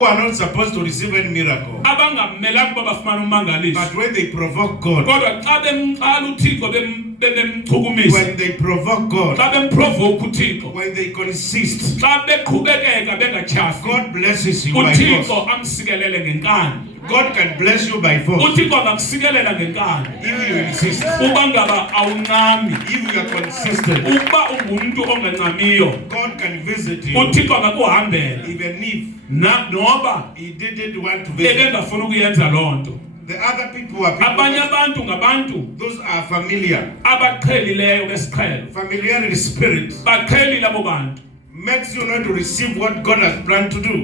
who are not supposed to receive any miracle, but when they provoke God, when they provoke God, when they consist, God blesses you by force. God can bless you by force if you insist, if you are consistent. God can visit you even if He didn't want to visit. The other people are people, those are familiar. Familiarity spirit makes you not to receive what God has planned to do.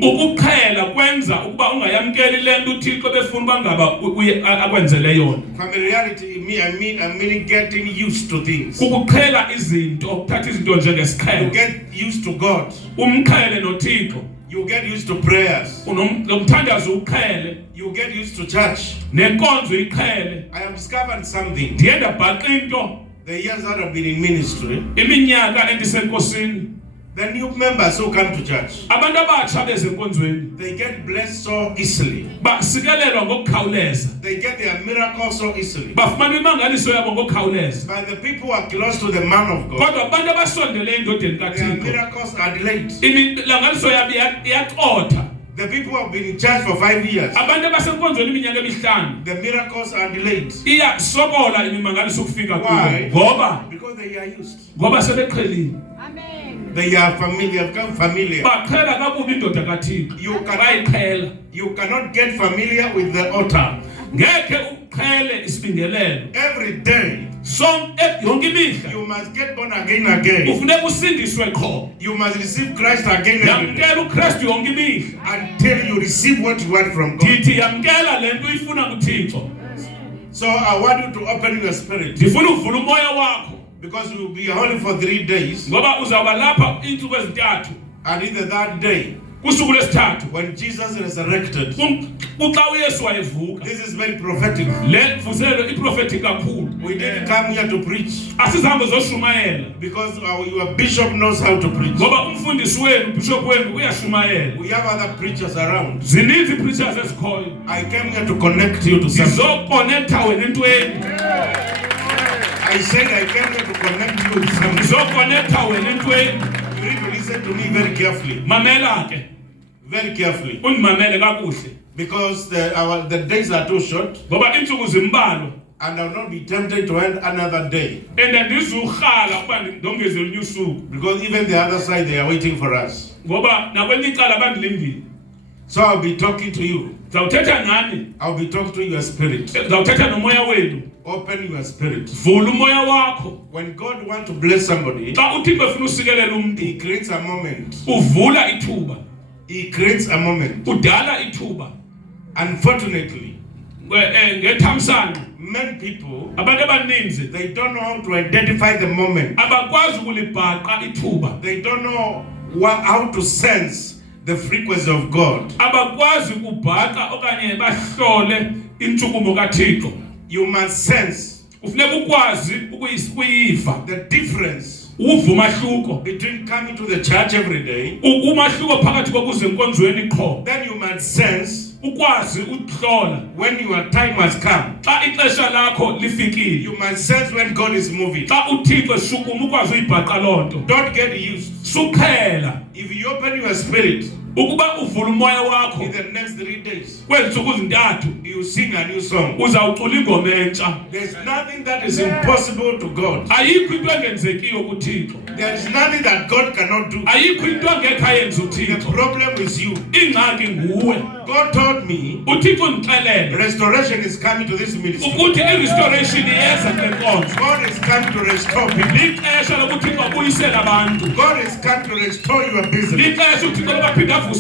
Familiarity, I mean getting used to things. You get used to God. You get used to prayers. You get used to church. I have discovered something. The years that I've been in ministry, the new members who come to church, they get blessed so easily. They get their miracles so easily. But the people who are close to the man of God, their miracles are delayed. The people who have been in church for 5 years, the miracles are delayed. Why? Because they are used. They are familiar, become familiar. You cannot get familiar with the altar. Every day, you must get born again. You must receive Christ again until you receive what you want from God. So I want you to open your spirit, because you will be holy for 3 days. And in the third day, when Jesus resurrected, this is very prophetic. We didn't come here to preach, because your bishop knows how to preach. We have other preachers around. I came here to connect you to something. I said I came here to connect you with something. You need to listen to me very carefully. Very carefully. Because the days are too short. And I will not be tempted to end another day. Because even the other side, they are waiting for us. So I'll be talking to you. I'll be talking to your spirit. Open your spirit. When God wants to bless somebody, He creates a moment. He creates a moment. Unfortunately, many people, they don't know how to identify the moment. They don't know how to sense the frequency of God. You must sense the difference between coming to the church every day. Then you must sense when your time has come. You must sense when God is moving. Don't get used. If you open your spirit, in the next 3 days, you sing a new song. There's nothing that is impossible to God. There is nothing that God cannot do. The problem is you. God told me restoration is coming to this ministry. God is coming to restore people. God is coming to restore your business. God will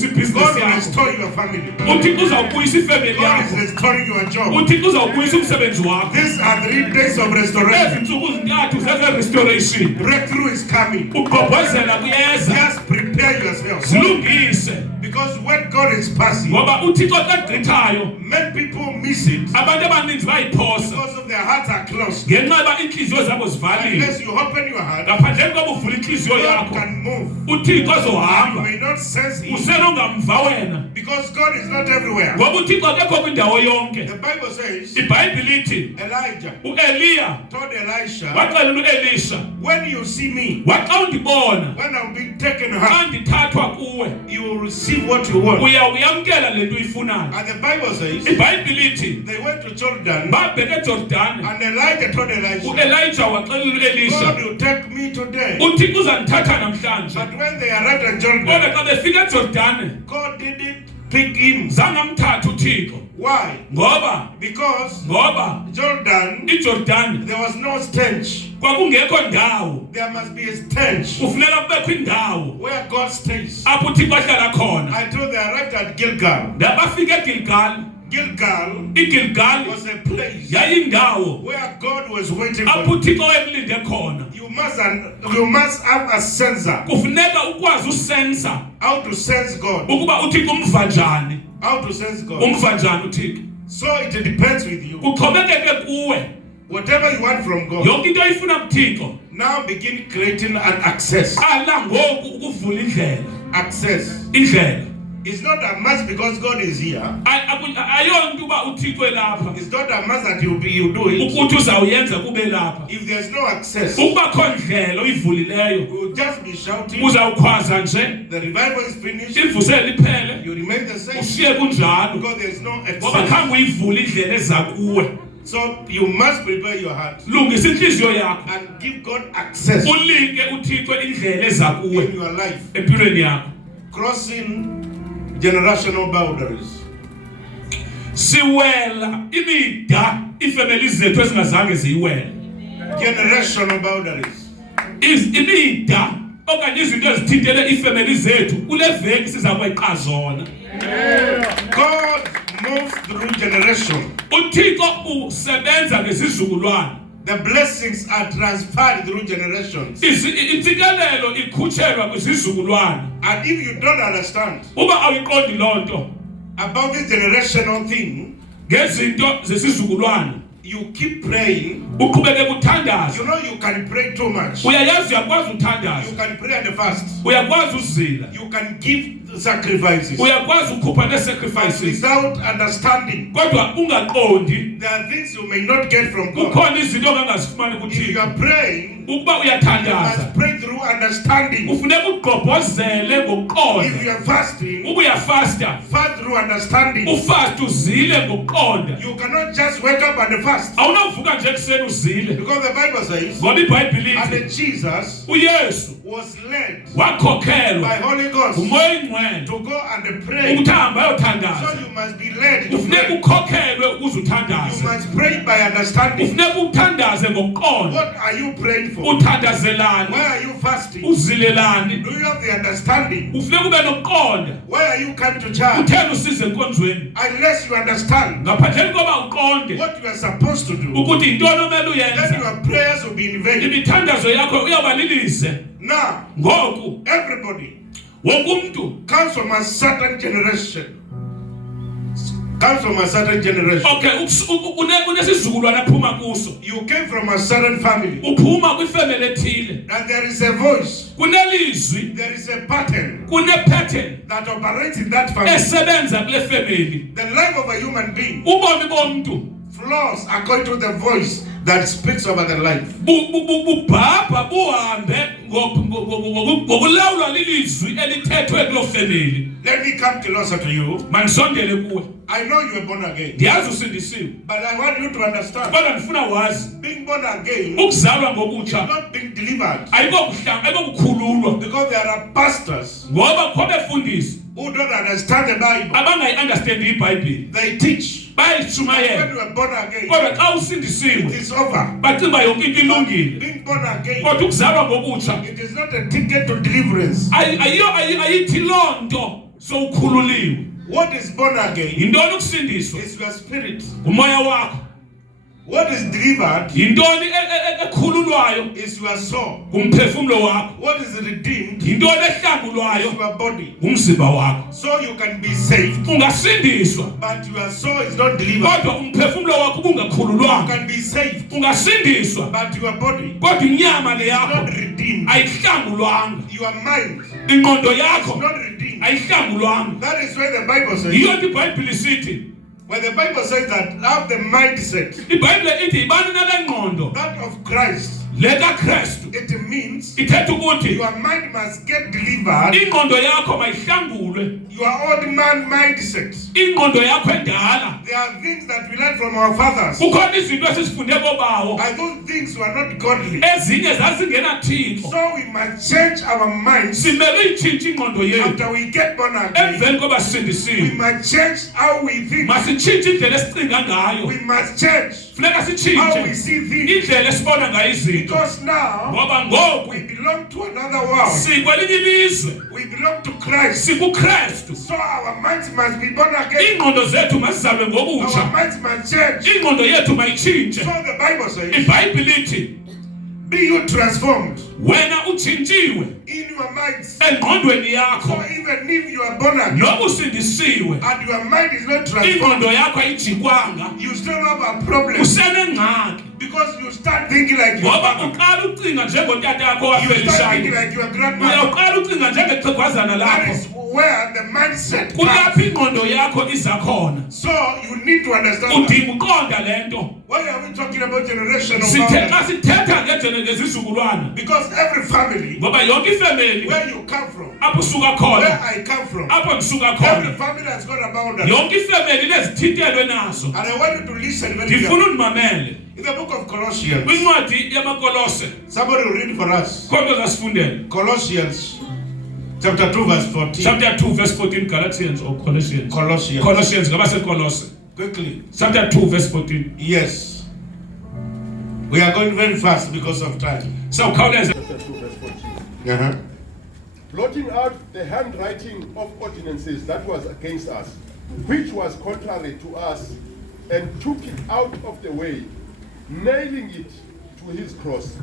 restore your family. God is restoring your job. These are 3 days of restoration. Breakthrough is coming. Just prepare yourself. Because when God is passing, ngoba uThixo xa gqithayo many people miss it abantu abaninzi bayiphosa because of their hearts are closed. ngenxa yoba iinhliziyo zabo zivalile. Unless you open your heart, Ngaphandleni koba uvula inhliziyo God yakho can move. uThixo You azohamba may not sense Him usenongamva wena because God is not everywhere. ngoba uThixo akekho kwindawo yonke. The Bible says iBhayibhile ithi Elijah uEliya told Elisha, waxelela uElisha when you see me, waxa undibona when I'm being taken xa up, ndithathwa kuwe you will receive what you want. uyamkela le nto uyifunayo. And the Bible says iBhayibhile ithi they went to Jordan, babheke eJordani and Elijah told Elisha, uElijah waxelela uElisha God will take me today. uThixo uzandithatha namhlanje. But when they arrived at Jordan, kodwa xa befika eJordani God didn't pick him. zange amthatha uThixo. Why? ngoba Jordan, iJordani there was no stench. kwakungekho ndawo. There must be a stench kufuneka kubekho indawo where God stays. apho uThixo ahlala khona. Until they arrived at Gilgal. Bafika eGilgal. Gilgal iGilgal was a place yayindawo where God was waiting apho for you. uThixo wayemlinde khona. You must have a sensor. kufuneka ukwazi usensa How to sense God. ukuba uThixo umva njani. How to sense God. umva njani uThixo. So it depends with you. kuxhomekeke kuwe. Whatever you want from God, yonke into oyifuna kuThixo now begin creating an access. qala ngoku ukuvula indlela. Indlela. It's not a must because God is here. ayonto uba uThixo elapha It's not a must that you do it. ukuthi uzawuyenza kube lapha. If there's no access, ukuba kho ndlela oyivulileyo you will just be shouting. uzawukhwaza nje The revival is finished. ivusele liphele You remain the same ushiye kunjalo because there's no ngoba access. khange uyivule indlela eza kuwe. So you must prepare your heart lungisa inhliziyo yakho and give God access ulike uThixo indlela eza kuwe in your life. empilweni yakho. Crossing generational boundaries. siwela imida ifamily zethu ezingazange ziyiwele. Generational boundaries. imida okanye izinto ezithintele ifamily zethu kule veki siza kweqa zona. God moves through generation. uThixo usebenza ngesizukulwana. The blessings are transferred through generations. intsikelelo ikhutshelwa kwisizukulwana. And if you don't understand uba awuyiqondi lonto about this generational thing, ngezinto zesizukulwana you keep praying. uqhubeke kuthandaza. You know you can pray too much. uyayazi uyakwazi uthandaza. You can pray and fast. uyakwazi uzila. You can give sacrifices. uyakwazi ukhupha ne-sacrifices Without understanding, kodwa ungaqondi there are things you may not get from God. kukhona izinto ongangazifumani If you kuThixo. are praying, ukuba you uyathandaza must pray through understanding. ufuneka ugqobhozele If ngokuqonda. you are fasting, uba uyafasta fast through understanding. ufast uzile ngokuqonda. You cannot just wake up and fast. awunavuka nje ekuseni uzile Because the Bible says, ngoba iBhayibhile and ithi Jesus uYesu was led wakhokhelwa by Holy Ghost umoya oyingcwele to go and pray. ukuthi ahambe So ayothandaza. you must be led to ufuneka pray. ukhokhelwe ukuze You uthandaze. must pray by understanding. ufuneka uthandaze ngokuqonda. What are you praying for? uthandazelani Why are you fasting? uzilelani. Do you have the understanding? ufuneka ube nokuqonda. Why are you coming to church? uthena usize enkonzweni Unless you understand ngaphandleni koba uqonde what you are supposed to do, ukuthi yintoni omele then uyenze. your prayers will be in vain. imithandazo yakho uyawubalilise. Now, ngoku everybody wonke umntu comes from a certain generation. Comes from a certain generation. okay unesizukulwana aphuma kuso. You came from a certain family. uphuma kwifemeli ethile. And there is a voice. kunelizwi There is a pattern kune-pattern that operates in that family. esebenza kule family. The life of a human being ubomi bomntu flows according to the voice that speaks over the life. bubhabha buhambe ngokulawulwa lilizwi elithethwe kuloo family. Let me come closer to you. mandisondele kuwe. I know you are born again, ndiyazi usindisiwe but I want you to understand. kodwa ndifuna wazi Being born again ukuzalwa is ngokutsha not being delivered. ayikokukhululwa Because there are pastors ngoba kho befundisi who don't understand the Bible. abangayi-understandi iBhayibhile. They teach. When bayayishumayela you are born again, kodwa xa usindisiwe it is over. bacinga uba yonke into ilungile. Being born again, kodwa ukuzalwa ngokutsha it is not a ticket to deliverance. ayithi loo nto sowukhululiwe. What is born again yintoni ukusindiswa? is your spirit. umoya wakho. What is delivered yintoni ekhululwayo is your soul. umphefumulo wakho. What is redeemed Yintoni is ehlambulwayo your body. umzimba wakho. So you can be saved, Ungasindiswa but your soul is not delivered. kodwa umphefumulo wakho You ungakhululwanga. can be saved, Ungasindiswa but your body kodwa inyama le is yakho not redeemed. ayihlambulwanga. Your mind Ingqondo is yakho not redeemed. ayihlambulwanga. That is why the Bible says, Yiyo nto iBhayibhile isithi. when the Bible says that have the mindset iBhayibhile ithi ibani nale ngqondo that of Christ, le kaKristu. it means Ithetha ukuthi your mind must get delivered. ingqondo yakho mayihlangulwe. Your old man mindset. Ingqondo yakho endala. There are things that we learn from our fathers, Kukhona izinto esisifunde kobawo. and those things were not godly. Ezinye zazingena Thixo. So we must change our minds Simele itshintshe ingqondo yethu. after we get born again. Emveni koba We sisindisiwe. must change how we think. Masitshintshe indlela esicinga ngayo. We must change Funeka how we sitshintshe see things. indlela esibona ngayo izinto. Because now Ngoba ngoku we belong to another world. sikwelinye ilizwe. We belong to Christ. SikuKristu. So our minds must be born again. Ingqondo zethu mazizalwe Our ngokutsha. minds must change. Ingqondo yethu mayitshintshe. So the Bible says, iBhayibhile ithi be you transformed wena utshintshiwe in your minds. engqondweni So yakho. even if you are born again Noba usindisiwe and your mind is not transformed, ingqondo yakho ayijikwanga. you still have a problem. Usenengxaki Because you start thinking like your ngoba father. uqala ucinga njengontata yakho You start thinking wafelishayo. like your grandmother. Uyaqala ucinga njengexhegwazana That lakho. is where the mindset Kulapho comes. ingqondo yakho iza khona. So you need to understand that. Udinga uqonda lento. Why are we talking about generational Xa violence? sithetha ngezizukulwana Because every family, ngoba yonke ifemeli where you come from, apho usuka where khona I come from, apho ndisuka every khona family has got a boundary. yonke ifemeli inezithintelo nazo. And I want you to listen very Ndifuna carefully. undimamele In the book of Colossians, kwincwadi yamakolose somebody will read for us. khona zasifundela. Colossians chapter 2 verse 14. Chapter 2 verse 14 Galatians or Colossians. Colossians. Colossians ngabasekolose. Quickly. Chapter 2 verse 14. Yes. We are going very fast because of time. Sawukhawuleza. Chapter 2, verse 14. Uh-huh. Blotting out the handwriting of ordinances that was against us, which was contrary to us, and took it out of the way, nailing it to his cross.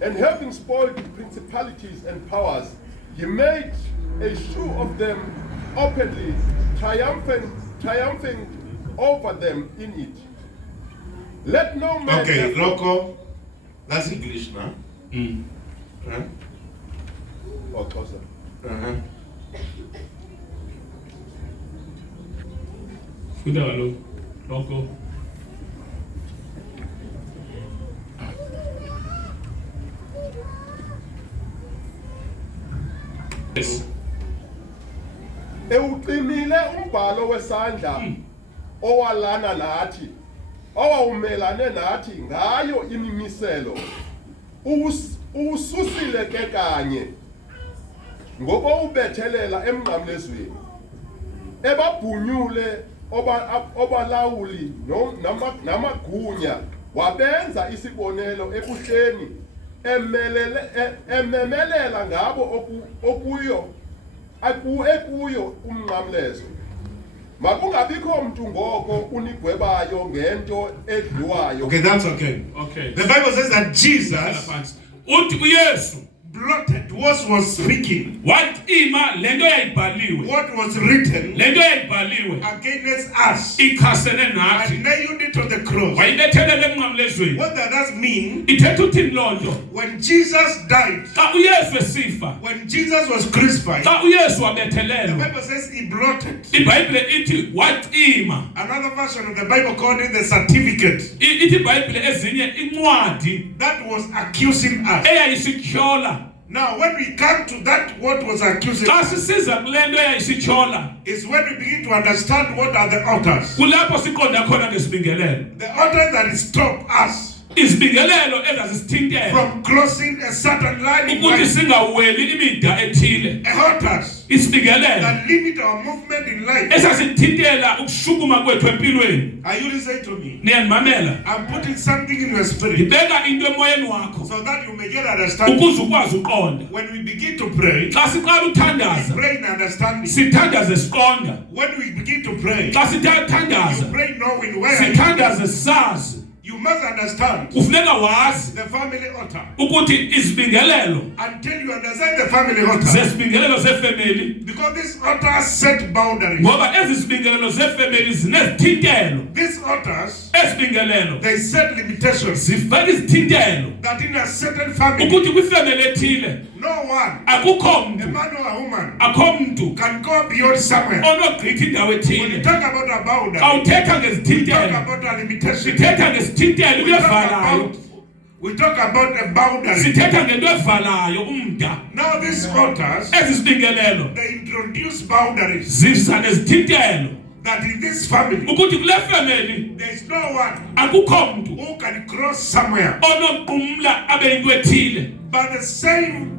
And having spoiled the principalities and powers, he made a show of them openly, triumphing over them in it. Let no man Okay, therefore- Rocco. That's English now. Huh? Oh, closer. Uh-huh. Funda kaloku. Lokho. Yes. Ewuqinile umbhalo wesandla owalana nathi owawumelane nathi ngayo imimiselo uwususile ke kanye ngokowubethelela emnqamlezweni ebabhunyule obalawuli namagunya wabenza isibonelo ekuhleni ememelela ngabo ekuyo umnqamlezo. Makungabikho mntu ngoko unigwebayo ngento edliwayo. Okay, that's okay. Okay. The Bible says that Jesus Uthi uYesu blotted what was speaking, watima lento yayibhaliwe. what was written Lento yayibhaliwe against us, ikhasene and nathi. nailed it on the cross. Wayibethelele emnqamlezweni. What does that mean? Ithetha uthini loo nto? When Jesus died, Xa uYesu esifa, when Jesus was crucified, xa uYesu the wabethelelwa, Bible says he blotted. iBhayibhile ithi watima. Another version of the Bible called it the certificate Ithi iBhayibhile ezinye incwadi that was accusing us. eyayisityhola. Now, when we come to that, what was accusing Xa us, sisiza kule nto eyayisityhola, is when we begin to understand what are the altars. kulapho siqonda khona ngesibingelelo. The altars that stop us Izibingelelo ezazisithintela from crossing a certain line in ukuthi life. singaweli imida ethile. Altars Isibingelelo that limit our movement in life. esasithintela ukushukuma kwethu empilweni. Are you listening to me? Niyandimamela? I'm putting something in your spirit Ndibeka into emoyeni wakho so that you may get understanding. ukuze ukwazi uqonda. When we begin to pray, Xa siqala we uthandaza, pray in understanding. sithandaze siqonda. When we begin to pray, Xa you sithandaza, pray knowing where sithandaze sazi. you must understand Kufuneka wazi the family altar. ukuthi izibingelelo Until you understand the family altar. zesibingelelo zefamily, Because this altar set boundaries. ngoba ezi zibingelelo zefamily zinezithintelo. These altars, Ezibingelelo they set limitations. zifaka izithintelo That in a certain family, ukuthi kwifamily ethile no one, akukho a mntu man or a woman, akho mntu can go beyond somewhere. onogqitha indawo When you ethile. talk about a boundary, Xa uthetha we talk ngezithintelo, about a limitation. sithetha ngesithintelo evalayo, We talk about a boundary. sithetha ngento evalayo umda. Now these altars, Ezi zibingelelo they introduce boundaries. zisa nezithintelo That in this family, ukuthi kule family there is no one akukho mntu who can cross somewhere. onoqumla abe yinto ethile. But the same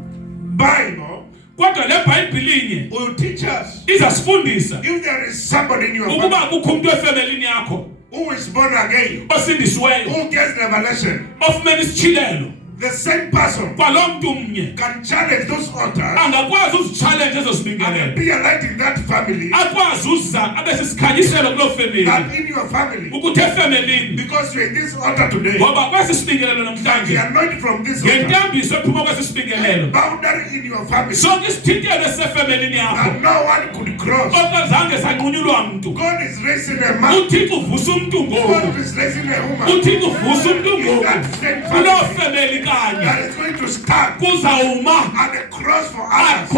Bible Kodwa le Bhayibhile inye will teach us izasifundisa if there is somebody in your family ukuba kukho umuntu efamilini yakho who is born again, osindisiweyo, who gets revelation, ofumene isitshilelo, the same person kwalo mntu umnye can challenge those altars angakwazi uzitshalenje ezo and zibingelelo, be a light in that family. akwazi uza abe sisikhanyiselo kuloo family That in your family, ukuthi efamilini, because you're in this altar today, ngoba kwesi sibingelelo that the namhlanje anointing from this altar, ngentambiso ephuma kwesi sibingelelo, boundary in your family, sonke isithintelo esisefamilini yakho that no one could cross. okazange sanqunyulwa mntu. God is raising a man. uThixo uvusa umuntu ngoku, God is raising a woman uThixo uvusa umuntu ngoku that same kuloo family family kanye that is going to stand kuzawuma at the cross for others.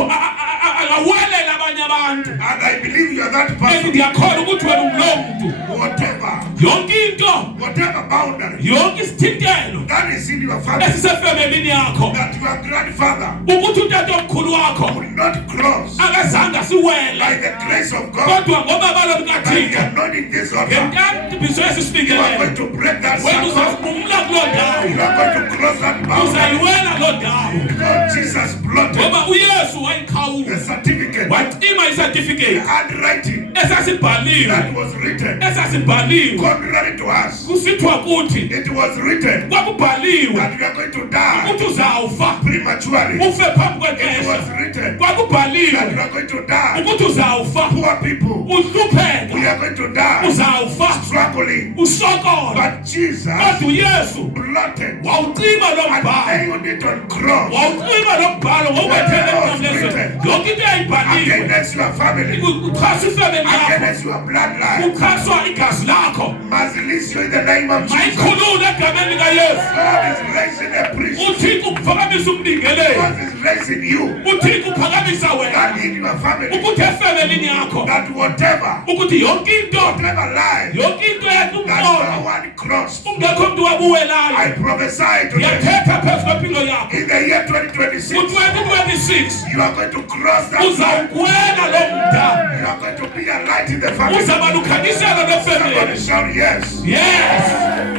akawelela abanye abantu. And I believe you are that And person. ndiyakholwa ukuthi wena unguloo mntu. Whatever, Yonke into, whatever boundary yonke isithintelo that is in your family, esisefamilini yakho that your grandfather ukuthi utatomkhulu wakho will not cross akazange by siwele, the grace of God, kodwa ngoba balo by the likaThixo anointing this altar, ngentambiso esi you are going sibingelelo to break that wena circle. uzaqumla kuloo You ndawo, are going to cross that boundary. uzayiwela loo ndawo, Because Jesus blotted ngoba uYesu the wayiqhawula certificate, wacima the isatifikethi handwriting esasibhaliwe that was written esasibhaliwe contrary to us. kusithiwa kuthi It was written kwakubhaliwe that we are going to die ukuthi uzawufa prematurely. ufe phambi It was kwexesha, written that we kwakubhaliwe are going to die ukuthi uzawufa poor people. We uhlupheka, are going to die uzawufa struggling. usokola, But Jesus kodwa uYesu blotted wawucima lo and mbhalo, nailed it on cross wawucima lo mbhalo wawubethele emnqamlezweni. Yonke into yayibhaliwe against your family, uchasa ifamily yakho, against your bloodline. uchaswa igazi lakho, Must release you in the name of Jesus. mayikhulule egameni likaYesu. God is raising a priest. uThixo uphakamisa umlingeleli, God is raising you. uThixo uphakamisa wena That in your family, ukuthi efamilini yakho, that whatever, ukuthi yonke into, whatever lie yonke into that yakumqondo, no one crossed, ungekho mntu I wabuwelayo, prophesy to them. yathetha phezu kwempilo yakho. In the year 2026, Ku-2026 you are going to cross that line. uzawukwela lo mda, You are going to be a light in the family. uzaba lukhanyiselo Somebody lefamily. shout yes. Yes,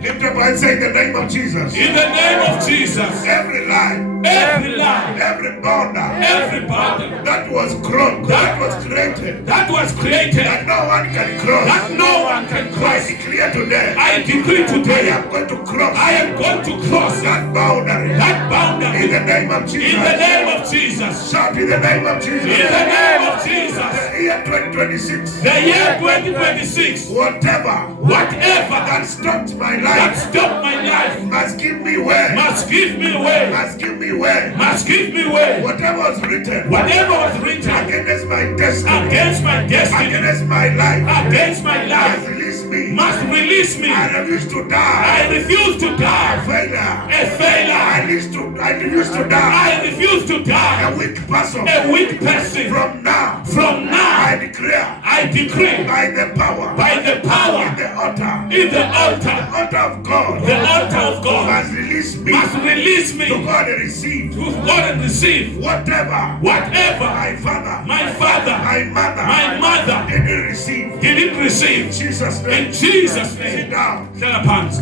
Lift up and say in the name of Jesus. in the name of Jesus. Every lie, Every lie, every boundary every burden that was crossed, that was created, that was created, that no one can cross, that no one can I cross, declare today, I decree I today, am going to cross I am going to cross that boundary that in boundary the name of in the Jesus. name of Jesus. Shout in the name of In the Jesus. name of Jesus. The year 2026, The year 2026, whatever whatever that stopped my that life stopped my life must give me way, must give me way, must give me way. must give me way. Whatever was written Whatever was written against my destiny, against my destiny, against my life, against my must life, release me. must release me. I refuse to I die. refuse to die. Failure. A failure. I refuse to die. I refuse to A die. weak person. A weak person. From now, From I now, declare I decree by the power, by the in power the altar, in the altar, altar of God, the altar of God must release me must release to me God and receive to God and receive whatever whatever my father, my father, my mother, my mother didn't receive. didn't receive. In Jesus' name. In Jesus' Sit name. down. Stand up, hands.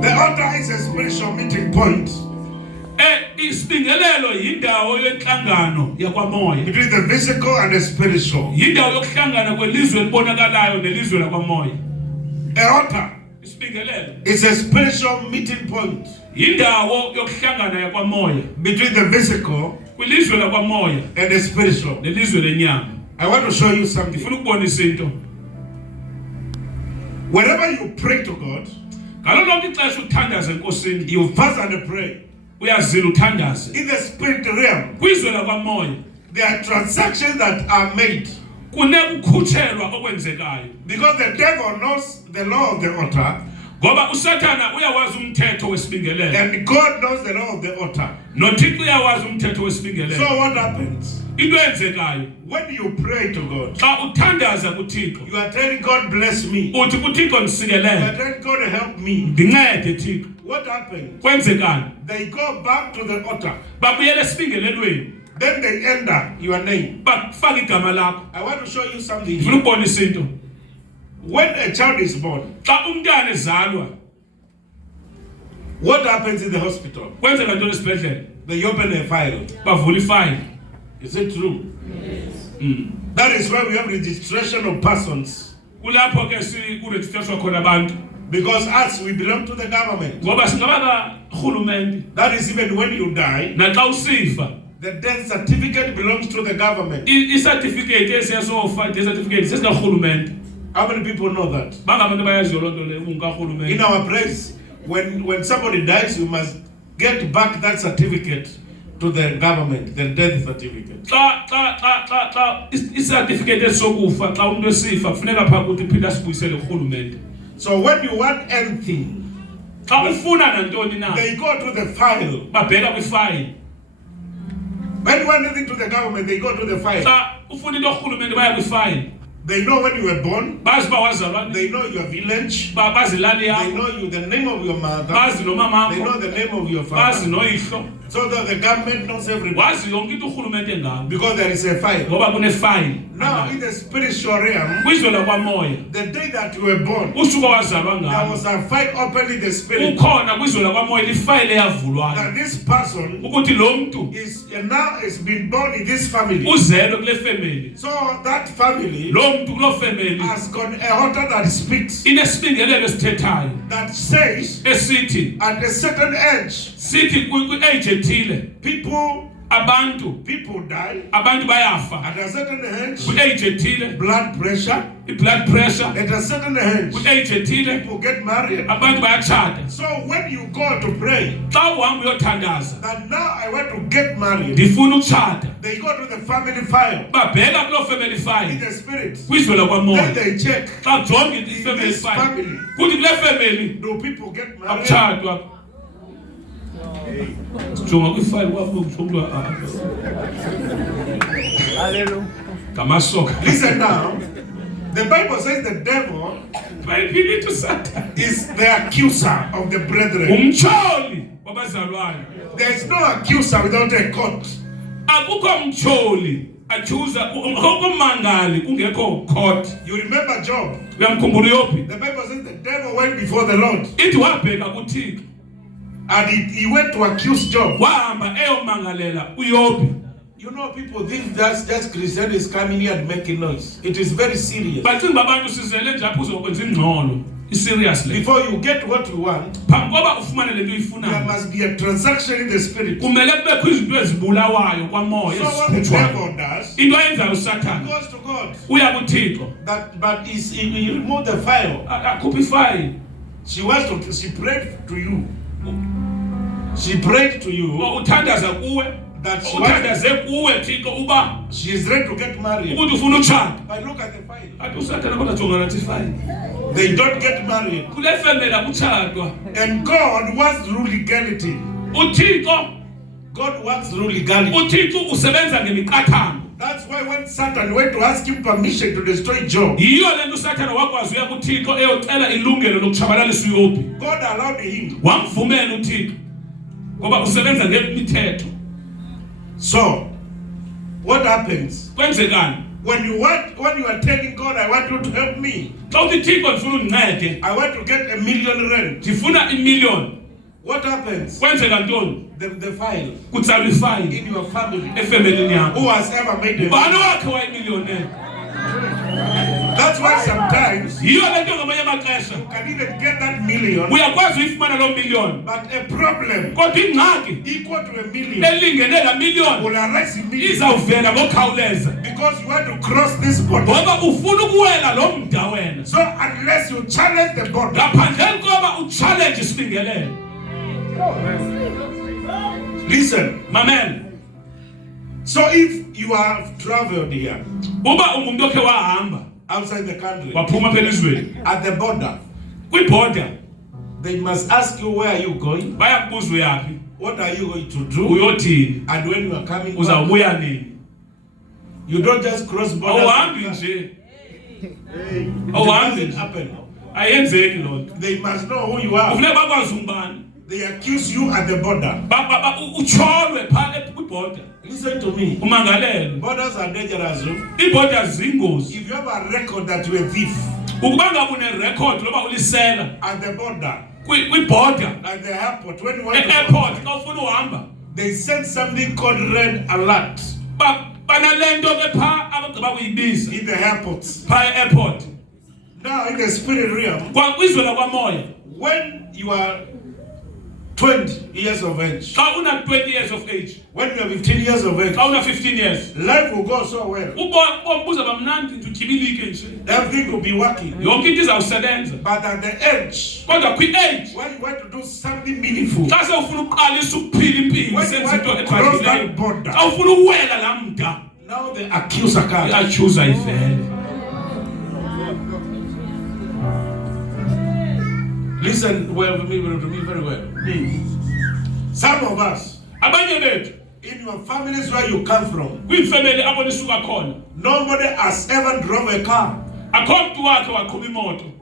The altar is a spiritual meeting point Isibingelelo yindawo yenhlangano yakwamoya. between the physical and the spiritual. Yindawo yokuhlangana kwelizwe elibonakalayo nelizwe lakwamoya. An altar Isibingelelo is a spiritual meeting point yindawo yokuhlangana yakwamoya between the physical kwilizwe lakwamoya and the spiritual. nelizwe lenyama. I want to show you something. Ngifuna ukubonisa into. Whenever you pray to God, ngalo lonke ixesha uthandaza enkosini you fast and pray. uyazila uthandaze In the spirit realm, kwizwe lakwamoya there are transactions that are made. kunekukhutshelwa okwenzekayo Because the devil knows the law of the altar, ngoba usathana uyawazi umthetho wesibingelelo and God knows the law of the altar. nothixo uyawazi umthetho So wesibingelelo what happens? into eyenzekayo When you pray to God, xa uthandaza kuthixo you are telling God, bless me. uthi kuthixo You are ndisikelele telling God, help me. ndincede thixo What happens? kwenzekani They go back to the altar. babuyela esibingelelweni Then they enter your name. bafaka igama lakho I want to show you something ndifuna here. ukubonisa into When a child is born, xa umntana ezalwa what happens in the hospital? kwenzeka ntoni esibhedlele They open a file. bavula ifayile Is it true? That is why we have registration of persons. kulapho ke kurejisteshwa khona abantu Because us, we belong to the government. ngoba singaba karhulumente That is even when you die, naxa usifa the death certificate belongs to the government. isatifiketi esiyasofa decertificate sesikarhulumente How many people know that? bangabantu bayaziyo loo nto leyo ungukarhulumente In our place, when somebody dies, you must get back that certificate to the government, the death certificate. xa isatifiketi esisokufa xa umntu esifa kufuneka phaa kuthi phinda sibuyisele kurhulumente So when you want anything, xa ufuna nantoni na they go to the file. babheka kwifayile When you want anything to the government, they go to the file. xa ufuna into kurhulumente baya kwifayile They know when you were born. bazi uba wazalwa They know your village. bazi ilali They yakho know you, the name of your mother. bazi They nomamakho know the name of your bazi father. noyihlo So that the government knows everything. wazi yonke into urhulumente ngayo Because there is a file. ngoba kunefayile Now, in the spiritual realm, kwizwe lakwamoya the day that you were born, usuku owazalwa there ngalo was a file open in the spirit ukhona kwizwe lakwamoya lifayile eyavulwayo that this person ukuthi lo mntu is now is been born in this family. uzelwe kule femeli So that family lo mntu kuloo femeli has got a altar that speaks, inesibingelelo esithethayo that says esithi at a certain age, sithi kwi-age ethile abantu die. abantu bayafa At a certain age, kwi-age ethile blood pressure. i-blood pressure At a certain age, kwi-age ethile people get married. abantu bayatshata So when you go to pray, xa uhamba uyothandaza that now I want to get married, ndifuna utshata they go to the family file babheka kuloo family in file the spirit. kwizwe Then lakwamoya they check, xa jonge in ifamily this file family, kuthi kule family do people get married? akutshatwa jonga kwifayile kwabo umntu ngamasoka Listen now. The Bible says the devil bayibhile to Satan is the accuser of the brethren. umtyholi wabazalwane There is no accuser without a court. akukho mtyholi accuser akukho mangali kungekho court You remember Job? uyamkhumbula uyophi The Bible says the devil went before the Lord ithi wabheka kuthixo and he went to accuse Job. wahamba eyomangalela uyophi. You know, people think that's just Christians coming here and making noise. It is very serious. bacinga abantu sizele nje apho uzokwenza ingxolo seriously Before you get what you want, phambi koba ufumane lento there uyifunayo must be a transaction in the spirit. So kumele kubekho izinto ezibulawayo kwamoya what the ezikhutshwayo devil does, into ayenzayo usathane goes to God. uya kuthixo But he removed the file. akhupha ifayile She prayed to you. She prayed to you uthandaza kuwe that uthandaze kuwe thixo uba she is ready to get married. ukuthi ufuna utshata But look at the file. athi usathane kodwa jonga nathi ifayile They don't get married. kule femeli akutshatwa And God wants through legality. uthixo God works through legality. uthixo usebenza ngemiqathango That's why when Satan went to ask him permission to destroy Job, yiyo le nto usathane wakwazi uya kuthixo eyocela ilungelo lokutshabalalisa uyophi God allowed him. wamvumela uthixo ngoba usebenza ngemithetho. So, what happens kwenzekani when you are telling God, I want you to help me. xa uthi thixo ndifuna undincede I want to get $1 million rent. ndifuna imiliyoni What happens? kwenzeka ntoni The file kutsalwa ifayile in your family. efemelini Who yakho has ever made a ubani wakhe wayimiliyoneri That's why sometimes you yiyo lento ngamanye amaxesha can even get that million, uyakwazi uyifumana lo million but a problem kodwa ingxaki equal to a million elingene la million will arise immediately izawuvela ngokhawuleza because you want to cross this border. ngoba ufuna ukuwela lo mda wena So unless you challenge the border, ngaphandleni koba uchallenge isibingelelo. listen. Mamela, So if you have traveled here uba ungumuntu okhe wahamba outside the country waphuma phela ezweni at the border, kwiborder they must ask you where are you going, bayakubuza uyaphi, what are you going to do, uyothini, and when you are coming back. uzawubuya nini. You don't just cross borders. Awuhambi nje, It awuhambi doesn't nje, happen. ayenzeki loo nto. They must know who you are. Kufuneka bakwazi ungubani, They accuse you at the border. utyholwe phaa kwiborder. Listen to me. Umangalelwe, Borders are dangerous. iiborders ziyingozi. If you have a record that you're a thief Ukuba ngabe unerekhodi loba ulisela at the border, kwiborder at the airport, when you want to e-airport xa ufuna uhamba, they send something called red alert banale nto ke phaa abagqiba kuyibiza in the airports. phaa e-airport. Now, in the spirit realm, Kwizwe lakwamoya, when you are 20 years of age, xa una 20 years of age, when you are 15 years of age, xa una 15 years, life will go so well. bombuza bamnandi nje utyibilike nje, Everything will be working. yonke into izawusebenza. But at the age, Kodwa kwi-age when you want to do something meaningful, xa sewufuna ukuqalisa ukuphila impilo when you senza want into to cross ebhadlileyo, that border, xa ufuna uwela laa mda, now the accuser comes. iatyhuza ivele. Listen well to me very well. Some of us, Abanye bethu in your families where you come from, kwiifemeli apho nisuka khona, nobody has ever drove a car. akho mntu wakhe waqhuba imoto.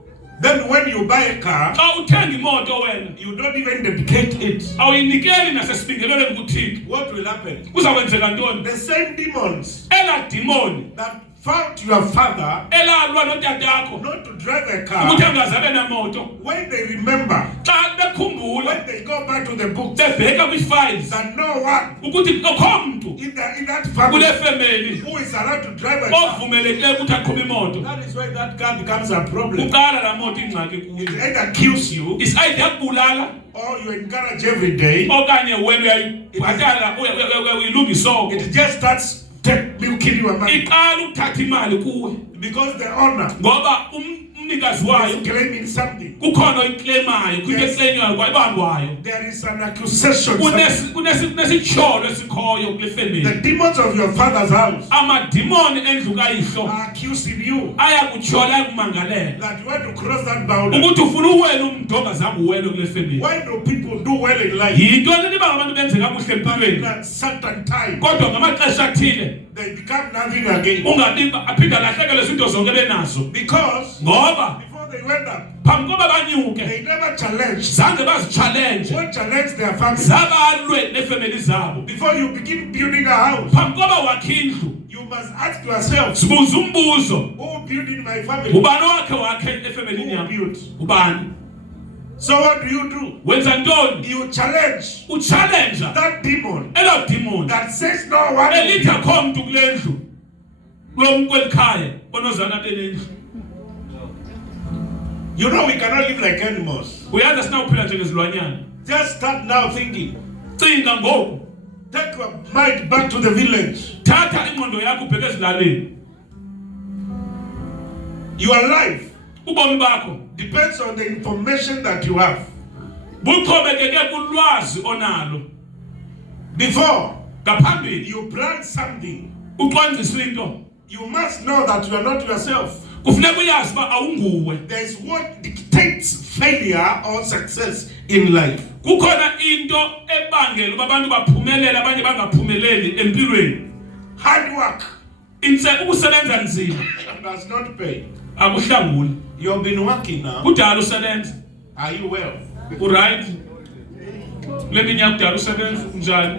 Then when you buy a car, Xa uthenga imoto wena you don't even dedicate it. awuyinikeli nasesibingelelweni kuThixo, What will happen? kuzakwenzeka ntoni? The same demons Elaa dimoni that found your father elalwa notatakho not to drive a ukuthi car, angazabe namoto, when they remember, xa bekhumbula when they go back to the books, bebheka kwi-files that no one ukuthi akho mntu in that kule family femeli who is allowed to drive a car. ovumelekileyo ukuthi aqhuba imoto. That is why that car becomes a problem. Uqala laa moto ingxaki It kuyo, either kills you is either yakubulala or you encourage every day. okanye wena uyayibhatala uyilungisa oko. It just starts milking your money Iqala ukuthatha imali kuwe because the owner ngoba umnikazi wayo is claiming something. kukhona oyiklemayo kwinto Yes. eklenywayo kwayibambwayo. There is an accusation. Kunesityholo esikhoyo kule The femeli. demons of your father's house Amadimoni endlu kayihlo are accusing you ayakutyhola ayakumangalela that you want to cross that boundary. ukuthi ufuna uwela umntu ongazange uwele kule femeli. Why do people do well in life? Yintoni niba ngabantu benze kakuhle empilweni At certain time, kodwa ngamaxesha athile they become nothing again. aphinde alahlekelwe zinto zonke benazo, Because ngoba before they went up, phambi koba banyuke they never challenged. zange bazitshalenje, What challenged their family? zabalwe neefemeli zabo. Before you begin building a house, Phambi koba wakhe indlu you must ask yourself, sibuza umbuzo, who built in my family? ubani wakhe efemelini Who yam, built? ubani? So what do you do? Wenza ntoni? You challenge Uchallenge that demon elo demon that says no one. elithi akho mntu kule ndlu, kweli khaya onozana benendlu. You know we cannot live like animals. Uyazi asinawuphila njengezilwanyana. Just start now thinking. Cinga ngoku, Take your mind back to the village. thatha ingqondo yakho ubheke ezilalini. Your life Ubomi bakho depends on the information that you have. buxhomekeke kulwazi onalo. Before Ngaphambili you plan something, ucwangcisa into, you must know that you are not yourself. kufuneka uyazi uba awunguwe. There is what dictates failure or success in life. Kukhona into ebangela uba abantu baphumelele abanye bangaphumeleli empilweni. Hard work Ukusebenza nzima does not pay. akuhlanguli. You've been working now. Kudala usebenza. Are you well? Uright? Le minyaka kudala usebenza njani?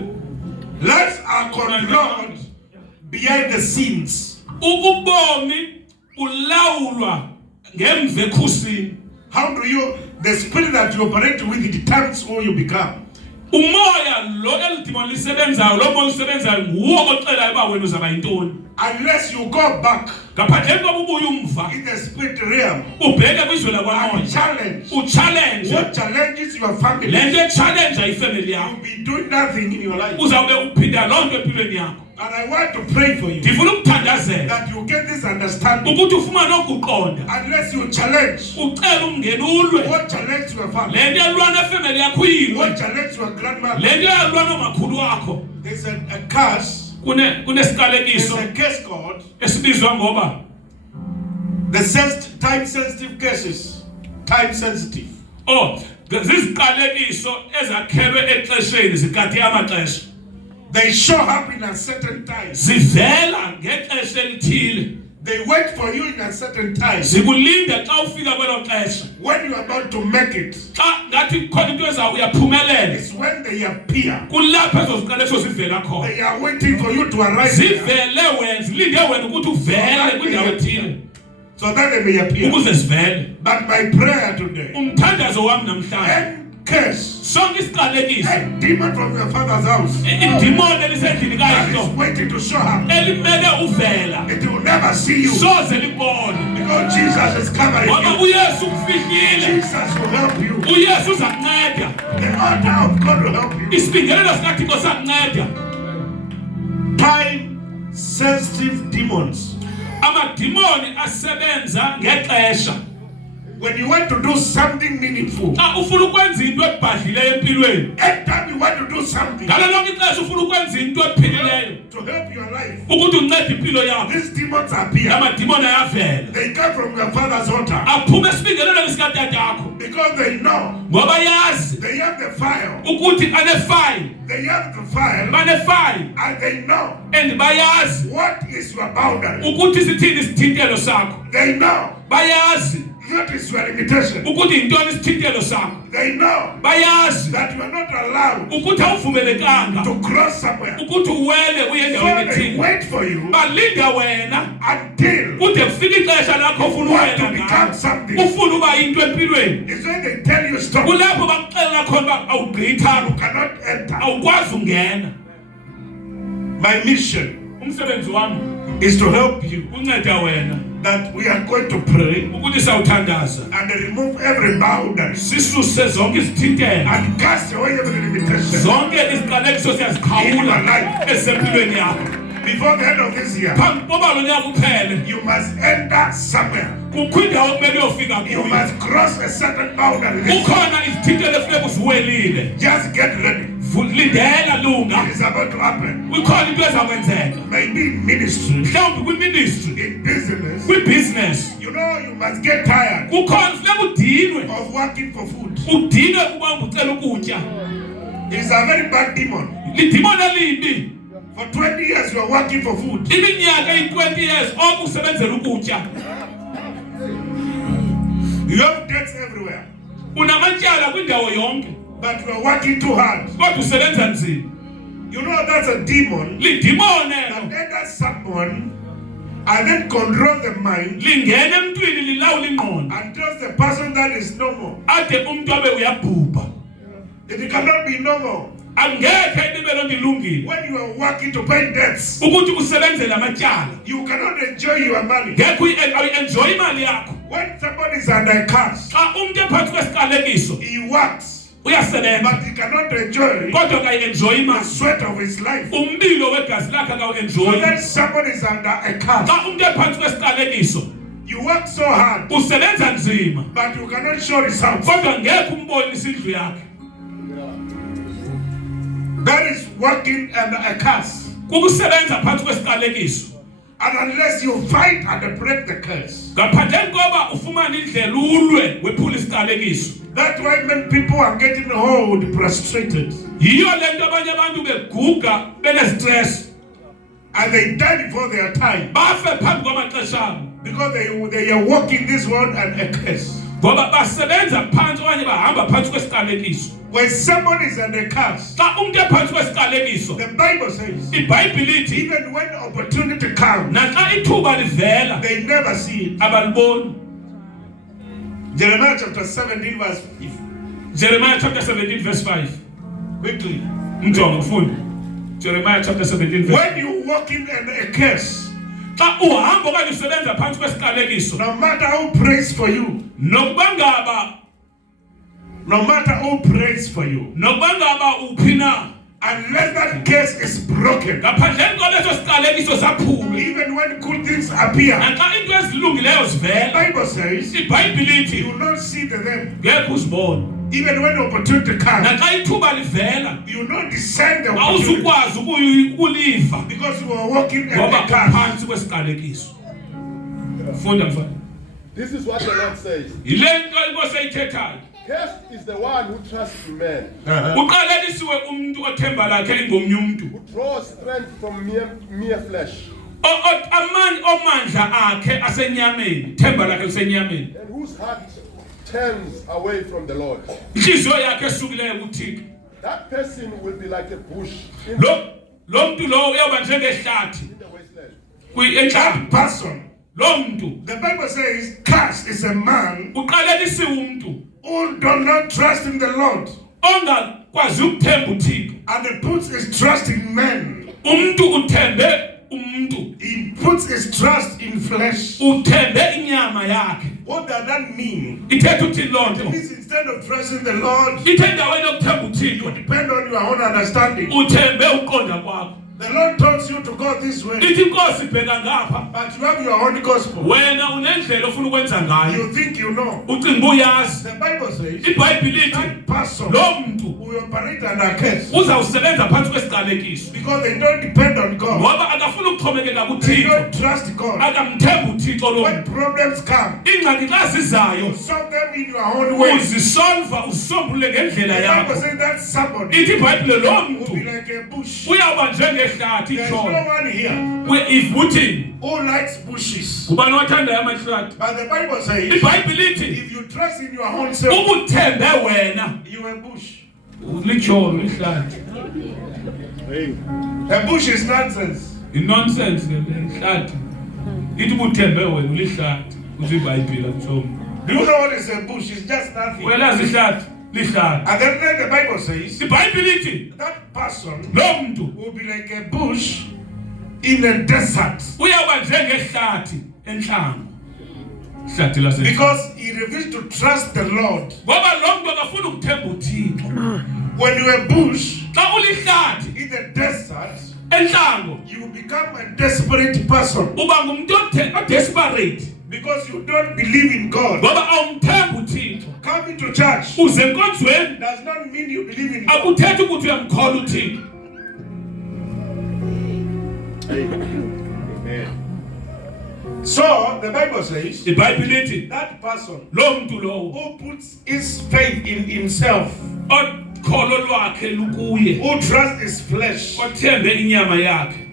Lives are controlled behind the scenes. Ubomi ulawulwa ngemva ekhusini. How do you, the spirit that you operate with, it determines who you become. umoya lo elidimoni lisebenzayo lo moya usebenzayo nguwo oxelayo ba wena uzaba yintoni unless you go back ngaphandle kokuba ubuye umva in the spirit realm ubheke kwizwe lakwamoya and challenge uchallenge what challenges your family. lento challenge ifamily yakho You'll be doing nothing in your life. uzawube uphinda lonke empilweni yakho And I want to pray for you ndifuna ukuthandazela that you get this understanding. ukuthi ufumane ukuqonda Unless you challenge ucela umngenulwe what challenged your family, lento yalwana efamily yakho uyilwe what challenged your grandmother. lento yalwana omakhulu wakho There's a curse, there's kunesiqalekiso a case called esibizwa ngoba the time sensitive cases. Time sensitive. ziziqalekiso ezakhelwe exesheni zikade amaxesha They show up in a certain time. zivela ngexesha elithile They wait for you in a certain time. zikulinda xa ufika kwelo xesha When you are about to make it, xa ngathi khona into uyaphumelela it's when they appear. kulapho ezo ziqalekiso zivela khona They are waiting for you to arrive there zivele wena zilinde wena ukuthi uvele kwindawo ethile so that they may appear. ukuze zivele But my prayer today, umthandazo wami namhlanje any curse, sonke isiqalekiso any demon from your father's house idimoni elisendlini that is kayihlo waiting to show up, elimele uvela it will never see you soze libone because Jesus is covering ngoba you. uyesu ukufihlile Jesus will help you. uyesu uza kunceda The altar of God will help you. isibingelelo sikathixo sakunceda Time sensitive demons. amadimoni asebenza ngexesha When you want to do something meaningful, xa ufuna ukwenza into ebhadlileyo empilweni anytime you want to do something ngalo lonke ixesha ufuna ukwenza into ephilileyo to help your life, ukuthi uncede impilo yakho these demons appear. amadimoni ayavela They come from your father's altar aphume esibingelelweni sikatatakho because they know ngoba yazi they have the fire. ukuthi anefayile They have the fire banefayile and they know and bayazi what is your boundary. ukuthi sithini isithintelo sakho They know bayazi what is your limitation. ukuthi yintoni isithintelo sakho They know bayazi that you are not allowed ukuthi awuvumelekanga to cross somewhere. ukuthi uwele uye So endaweni they ethile wait for you balinda wena until kude kufika ixesha lakho ufuna you want to uwela become ngalo something. ufuna uba yinto empilweni It's when they tell you stop. You kulapho bakuxelela khona uba awugqitha cannot enter. awukwazi ungena My mission umsebenzi wami is to help you unceda wena that we are going to pray ukuthi sawuthandaza and remove every boundary sisuse zonke izithintelo and cast away every limitation zonke iziqalekiso siyazikhawula esempilweni yakho before the end of this year. phambi koba lo nyaka uphele You must enter somewhere. kukho indawo okumele uyofika You kuyo must cross a certain boundary. kukhona izithintelo efuneka uziwelile Just get ready. lindela lunga It is about to happen. kukhona into ezakwenzeka Maybe in ministry, mhlawumbi kwiministry in business. kwibhizinesi You know, you must get tired kukhona funeka udinwe of working for food. udinwe kuba ucela ukutya It is a very bad demon. lidimoni elibi For 20 years, you are working for food. iminyaka eyi-20 years oku usebenzela ukutya You have debts everywhere, unamatyala kwindawo yonke but you are working too hard. kodwa usebenza nzima You know, that's a demon lidimoni that elo enters someone and then controls the mind lingena emntwini lilawula ingqondo and tells the person that is normal. ade umntu abe uyabhubha It cannot be normal angekhe ibe loo nto ilungile when you are working to pay debts. ukuthi usebenzele amatyala You cannot enjoy your money. ngekho uyi-enjoy imali yakho When somebody is under a curse, xa umntu ephantsi kwesiqalekiso he works, uyasebenza but he cannot enjoy kodwa kayi-enjoy the imali sweat of his life. umbilo wegazi lakhe So akawuenjoyi when somebody is under a curse, xa umntu ephantsi kwesiqalekiso you work so hard, usebenza nzima but you cannot show results. kodwa ngekho umbonisa indlu yakhe That is working under a curse. kukusebenza phantsi kwesiqalekiso And unless you fight and break the curse, ngaphandleni koba ufumane indlela ulwe wephula isiqalekiso that's why many people are getting old, prostrated, yiyo le nto abanye abantu beguga benestress and they die before their time bafe phambi kwamaxesha abo because they are walking this world and a curse. ngoba basebenza phantsi okanye bahamba phantsi kwesiqalekiso When somebody is under a curse, xa umntu ephantsi kwesiqalekiso the Bible says, ibhayibhile ithi even when opportunity comes, naxa ithuba livela they never see it. abaliboni Jeremiah chapter 17 verse 5. Jeremiah chapter 17 verse 5 Quickly. Mjongo mfundi. Jeremiah chapter 17 verse. When you walk in a curse, Xa uhamba okanye usebenza phansi kwesiqalekiso. no matter who prays for you, Nokuba ngaba uphi na. unless that curse is broken, Ngaphandleni kwaleso siqalekiso saphulwe. even when good things appear, Naxa into ezilungileyo the zivela. Bible says, iBhayibhile you ithi will not see them. ngeke uzibone. Even when opportunity comes, Naxa ithuba livela you will not discern the opportunity awuzukwazi ukuliva because you are walking in ngoba the curse. uphansi kwesiqalekiso. Funda mfana. This is what the Lord says. Yile nto inkosi eyithethayo. Cursed is the one who trusts in man, Uqalekisiwe umuntu othemba lakhe ingomnye umuntu. who draws strength from mere flesh, Amandla akhe asenyameni, themba lakhe lisenyameni. and whose heart turns away from the Lord. Inhliziyo yakhe esukileyo kuThixo. That person will be like a bush in Lo muntu lo uyaba njengehlathi the wasteland. enhlamba. That person, Lo muntu the Bible says, curse is a man uqalekisiwe umuntu who does not trust in the Lord ongakwazi ukuthemba uThixo. and puts his trust in men. Umuntu uthembe umuntu, He puts his trust in flesh. uthembe inyama yakhe. What does that mean? Ithetha uthi lo It nto. means instead of trusting the Lord, Ithe endaweni yokuthemba uThixo, depend on your own understanding. uthembe uqonda kwakho. The Lord tells you to go this way, Ithi inkosi bheka ngapha, but you have your own gospel. wena unendlela ofuna ukwenza ngayo. You think you know. Ucinga uyazi. The Bible says iBhayibhile ithi that person lo muntu will operate under curse uzawusebenza phansi kwesiqalekiso because they don't depend on God. ngoba akafuna ukuxhomekeka They kuThixo, don't trust God. akamthembi uThixo lo When muntu. problems come, Ingxaki xa zizayo solve them in your own way. uzisolva usombulule ngendlela The Bible yakho. says that somebody Ithi iBhayibhile lo will be muntu like a bush. uyawuba njengehlathi There's no ijona. one here If uthini who likes bushes. ngubani othandayo amahlathi. But the Bible says, iBhayibhile ithi if you trust in your own self, ubuthembe wena you're a bush. lijolo ihlathi. A bush is nonsense. Inonsense le ihlathi. Ithi ubuthembe wena ulihlathi. Uthi iBhayibhile mthombo. Do you know what is a bush? It's just nothing. Wena zihlathi lihlathi. And then the Bible says iBhayibhile ithi that person lo muntu will be like a bush in a desert uyawuba njengehlathi enhlango. Ihlathi lase. because he refused to trust the Lord. Ngoba lo muntu akafuna ukuthemba uThixo. When you're a bush Xa ulihlathi in the desert, enhlango you become a desperate person uba ngumuntu desperate because you don't believe in God. ngoba awumthembi uThixo. Coming to church Uze enkonzweni does not mean you believe in God. akuthethi ukuthi uyamkholwa uThixo. So the Bible says iBhayibhile ithi that person lo muntu lowo who puts his faith in himself, okholo lwakhe lukuye, who trusts his flesh, othembe inyama yakhe,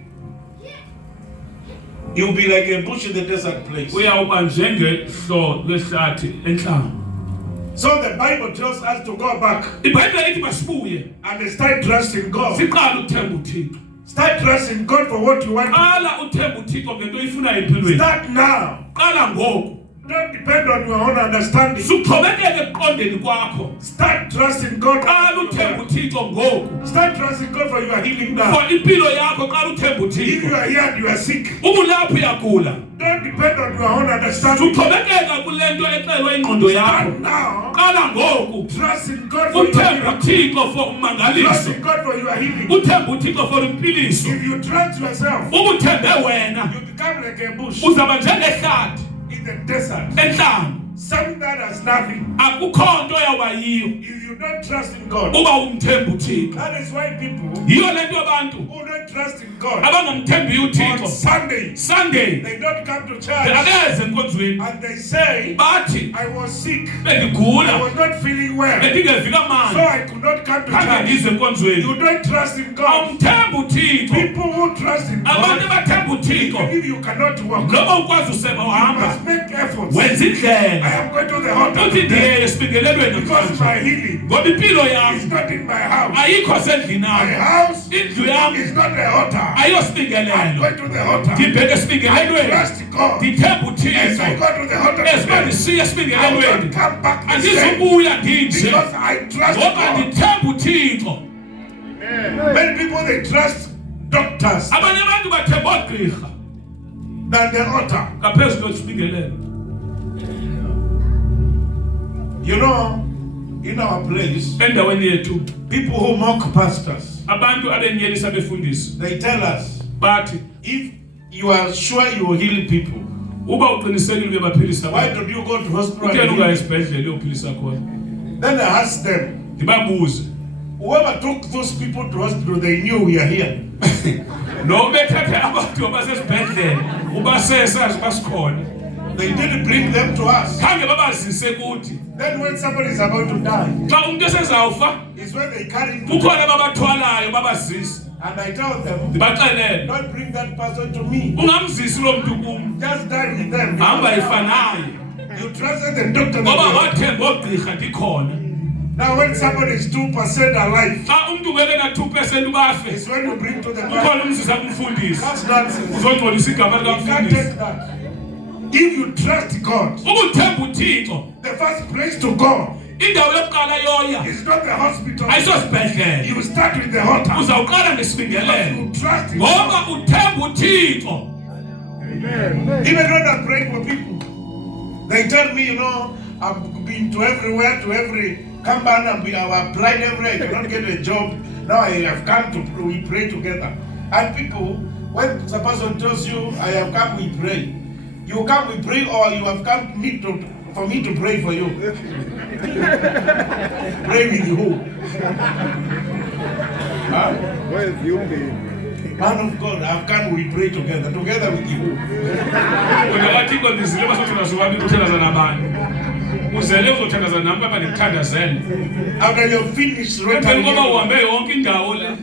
you'll be like a bush in the desert place. uyawuba njengehlo lehlathi enhlango. So the Bible tells us to go back iBhayibhile ithi masibuye and start trusting God. siqale uthemba uThixo. Start trusting God for what you want. Qala uthemba uThixo ngento oyifunayo empilweni. Start now. Qala ngoku. Don't depend on your own understanding. Suqhubekeke ekuqondeni kwakho. Start trusting God. Qala uthemba uThixo ngoku. Start trusting God for your healing now. For impilo yakho qala uthemba If you uThixo. are here and you are sick, Uba lapho uyagula. don't depend on your own understanding. Suqhubekeka kule nto ecelwa ingqondo yakho. Start now. Qala ngoku. Trusting God for your Uthemba miracle. uThixo for umangaliso. Trusting God for your healing. Uthemba uThixo for impiliso. If you trust yourself, Ubuthembe wena you become like a bush uzaba njengehlathi in the desert. enhlango. Something that has nothing. Akukho nto yawuba yiyo If you don't trust in God, uba umthemba uThixo. that is why people Yiyo le nto abantu who don't trust in God abangamthembiyo on uThixo Sunday, Sunday they don't come to church abeze enkonzweni and they say, bathi I was sick, I bendigula was not feeling well, bendingevika so mani I could not come to khange church. ndize enkonzweni. You don't trust in God. Awumthemba uThixo. People who trust in Abantu God, abathemba uThixo even if you cannot walk, noba ukwazi usema you uhamba must make efforts. wenza I indlela am going to the altar uthi today ndiye esibingelelweni because manje my healing ngoba impilo is yam not in my house. ayikho sendlini My yam, house indlu yam is not the altar. I'm ayosibingelelo. going to the altar. Ndibheke I esibingelelweni trust God. ndithemba As I uThixo. go to the altar Esiba today, ndisiya I will esibingelelweni not come back the same andizubuya ndinje because I trust ngoba God. ndithemba uThixo. Many people, they trust doctors abanye abantu bathemba ogqirha than the altar. ngaphezulu kwesibingelelo. You know, in our place, Endaweni yethu people who mock pastors, abantu abenyelisa befundisi they tell us, bathi if you are sure you will heal people, uba uqinisekile uyabaphilisa why abantu. don't you go to hospital Utheni and ungayi heal? esibhedlela uyophilisa khona? Then I asked them, Ndibabuze. whoever took those people to hospital, they knew we are here. No bethathe abantu abasesibhedlela ubasesazi basikhona. They didn't bring them to us. Khange babazise kuthi. Then when somebody is about to die, Xa umuntu esezawufa is when they carry him. kukhona babathwalayo babazise. And I tell them, Ndibaxelele. don't bring that person to me. Ungamzisi lo muntu kum. Just die with them. Hamba ifanayo. You trusted the doctor. Ngoba wathemba ogqirha ndikhona. Now when somebody is 2% alive, Xa umuntu vele na 2% bafe. it's when you bring to the Ukhona Bible. umzisa kumfundisi. That's nonsense. Uzongcolisa igama You can't likamfundisi. take that. If you trust God, Ukuthemba uThixo. the first place to go Indawo yokuqala yoya is not the hospital. ayisosibhedlela. You start with the altar. Uzawuqala You ngesibingelelo. trust Him. Ngoba uthemba uThixo. Even when I pray for people, they tell me, you know, I've been to everywhere, to every company, I've applied everywhere, I cannot get a job. Now I have come to pray, we pray together. And people, when the person tells you, I have come, we pray. You come, we pray, or you have come for me to pray for you. Pray with who? Huh? Where have you been? Man of God, I've come, we pray together. Together with you. Kodwa kaThixo ndizile basothina sobabili uthandaza nabani. Uzele uzothandaza nami baba ndikuthandazele. After you finish Emveni koba writing, uhambe yonke indawo le.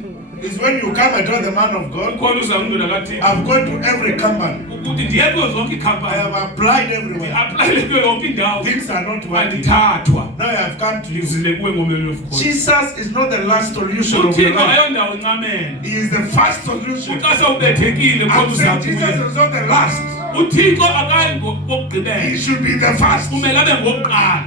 is when you come and tell the man of God, Ukhona uzamndoda kaThixo. I've gone to every company. Ukuthi ndiye kuzo zonke I iikhampani. have applied everywhere. Apply kuyo yonke indawo. Things are not working. Andithathwa. Now I have come to you. Ndizile kuwe ngomelo wefukhosi. Jesus is not the last solution of your uThixo life. ayondawo incamela. He is the first solution. Xa sewubethekile I'm kodwa saying Jesus uzakuya. is not the last. uThixo akayi He ngokugqibela. should be the first. Kumele abe ngokuqala.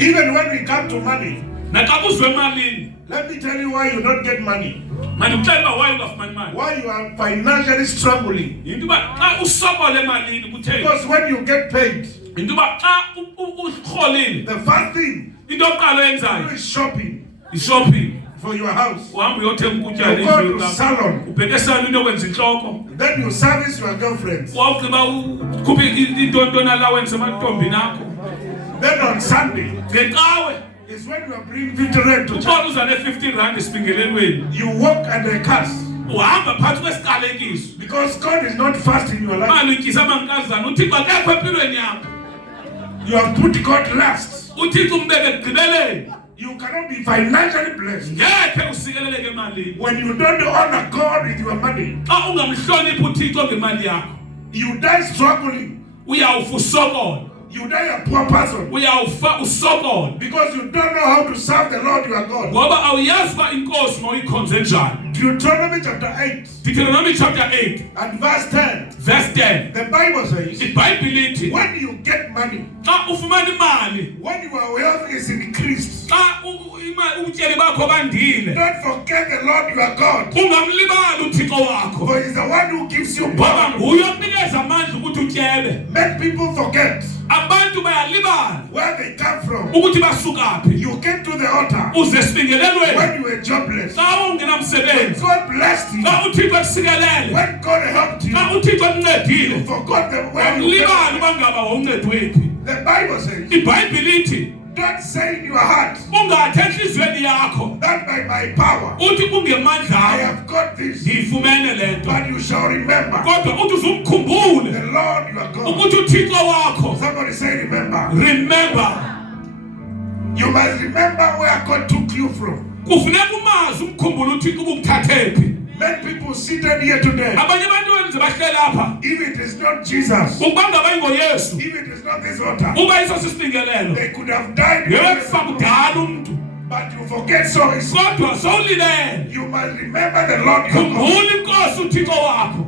Even when we come to money, Naxa kuzwe emalini. let me tell you why you don't get money. Mandikuxelela uba waye ungafumani mali. Why you are financially struggling. Yinto uba xa usokola emalini kutheni? Because when you get paid, Yinto uba xa urholile the first thing into yokuqala you do oyenzayo is shopping i-shopping. for your house. Uhamba uyothenga ukutya You go to endlini. salon. Ubheke esaluni yokwenza intloko. Then you service your girlfriends. Wawugqiba ukhuphe intoni allowance emantombini akho. Then on Sunday Ngecawe is when you are bringing 50 rand to church. uqola uza ne-15 rand esibingelelweni. You walk and they curse. Uhamba phakathi kwesiqalekiso. Because God is not fast in your life. Mali utyisa amankazana. uThixo akekho empilweni yakho. You have put God last. uThixo umbeke ekugqibeleni. You cannot be financially blessed Ngekhe usikeleleke emalini. when you don't honor God with your money. Xa ungamhloniphi uThixo ngemali yakho, You die struggling. uyawufa usokola. You die a poor person Uyawufa usokola. because you don't know how to serve the Lord your God. Ngoba awuyazi uba inkosi mawuyikhonze njani. Deuteronomy chapter 8 Deuteronomy chapter 8 and verse 10. verse 10. The Bible says, iBhayibhile ithi when you get money, xa ufumana imali, when your wealth is increased, xa ubutyeli bakho bandile, don't forget the Lord your God. ungamlibali uThixo wakho. For he's the one who gives you Ngoba power. nguye okunikeza amandla ukuthi utyebe. Make people forget Abantu bayalibala where they come from. ukuthi basuka phi. You came to the altar Uze esibingelelweni when you were jobless. xa When ungenamsebenzi, God blessed you. xa uThixo ekusikelele, When God helped you. xa uThixo You ekuncedile, forgot them where you awulibali came. uba ngaba wawuncedwe phi. The Bible says, iBhayibhile ithi don't say in your heart ungathi entliziyweni yakho that by my power uthi I kungemandla have got this. ndiyifumene le nto, But you shall remember kodwa uthi uzumkhumbule the Lord your God. ukuthi uThixo wakho. Somebody say remember. Remember, You must remember where God took you from. kufuneka umazi umkhumbule uThixo ukukuthathe phi. Many people seated here today. Abanye abantu wenze bahlele apha If it is not Jesus, ukuba ngaba ingoyesu, if it is not this altar, uba iso sisibingelelo, they could have died. ngefa kudala umntu, But you forget so it's kodwa sowulilele. you must remember the Lord your God. Khumbula inkosi uThixo wakho.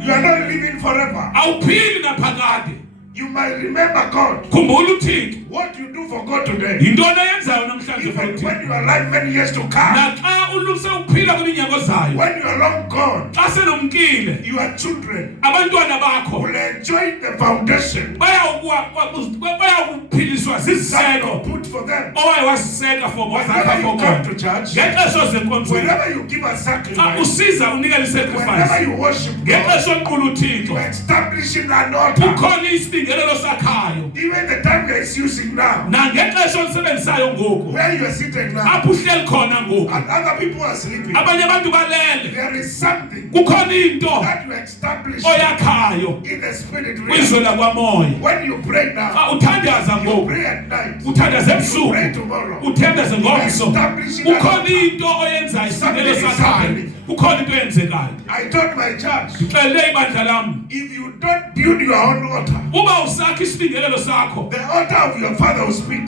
You are not living forever. Awuphili naphakade. You must remember God. Khumbula uThixo. What you do for God today, yintoni oyenzayo namhlanje even futhi when you are alive many years to come, naxa uluse uphila kwiminyaka ozayo when you are long gone, xa senomkile your children abantwana bakho will enjoy the foundation bayakuphiliswa that ziziseko you put for them. owaye wasiseka for Whenever wazakha you for come bona to church, ngexesha ozenkonzweni whenever you give a xa sacrifice, usiza unikela whenever isacrifice you worship God, ngexesha oqula you uthixo are establishing an altar. kukhona isibingelelo sakhayo Even the time we are using now, nangexesha olisebenzisayo ngoku where you are sitting now, apho uhleli khona ngoku and other people are sleeping, abanye abantu balele there is something kukhona into that you establish oyakhayo in the spirit realm. kwizwe lakwamoya When you pray now, xa uthandaza you ngoku pray at night, uthandaze you ebusuku pray tomorrow. uthandaze ngomso Establishing kukhona an into oyenzayo isibingelelo Something is sakhayo happening. kukhona into eyenzekayo I told my church, xele ibandla lam if you don't build your own altar, uba usakha isibingelelo sakho the altar of your father will speak.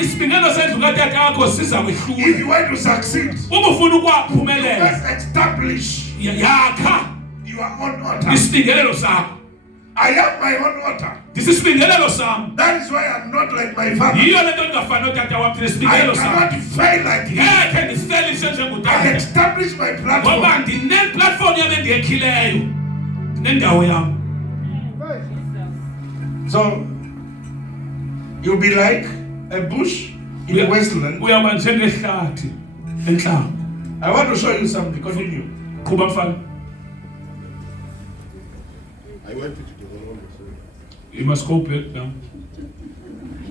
isibingelelo sendlu katata yakho siza If kwehlula you want to succeed, uba ufuna ukwaphumelela first establish yakha your own altar. isibingelelo sakho I have my own altar. ndisisibingelelo sam That is why I'm not like my father. yiyo le nto ndingafani notata wam thina I isibingelelo sam cannot fail like him. ngekhe ndifelise I njengutata establish my ngoba platform. ndineplatform yam endiyekhileyo nendawo yam. So you'll be like a bush in the wasteland. uyaba njengehlathi entlanga. I want to show you something. Continue. qhuba mfana. I want you to go on. Sorry. You must go back now.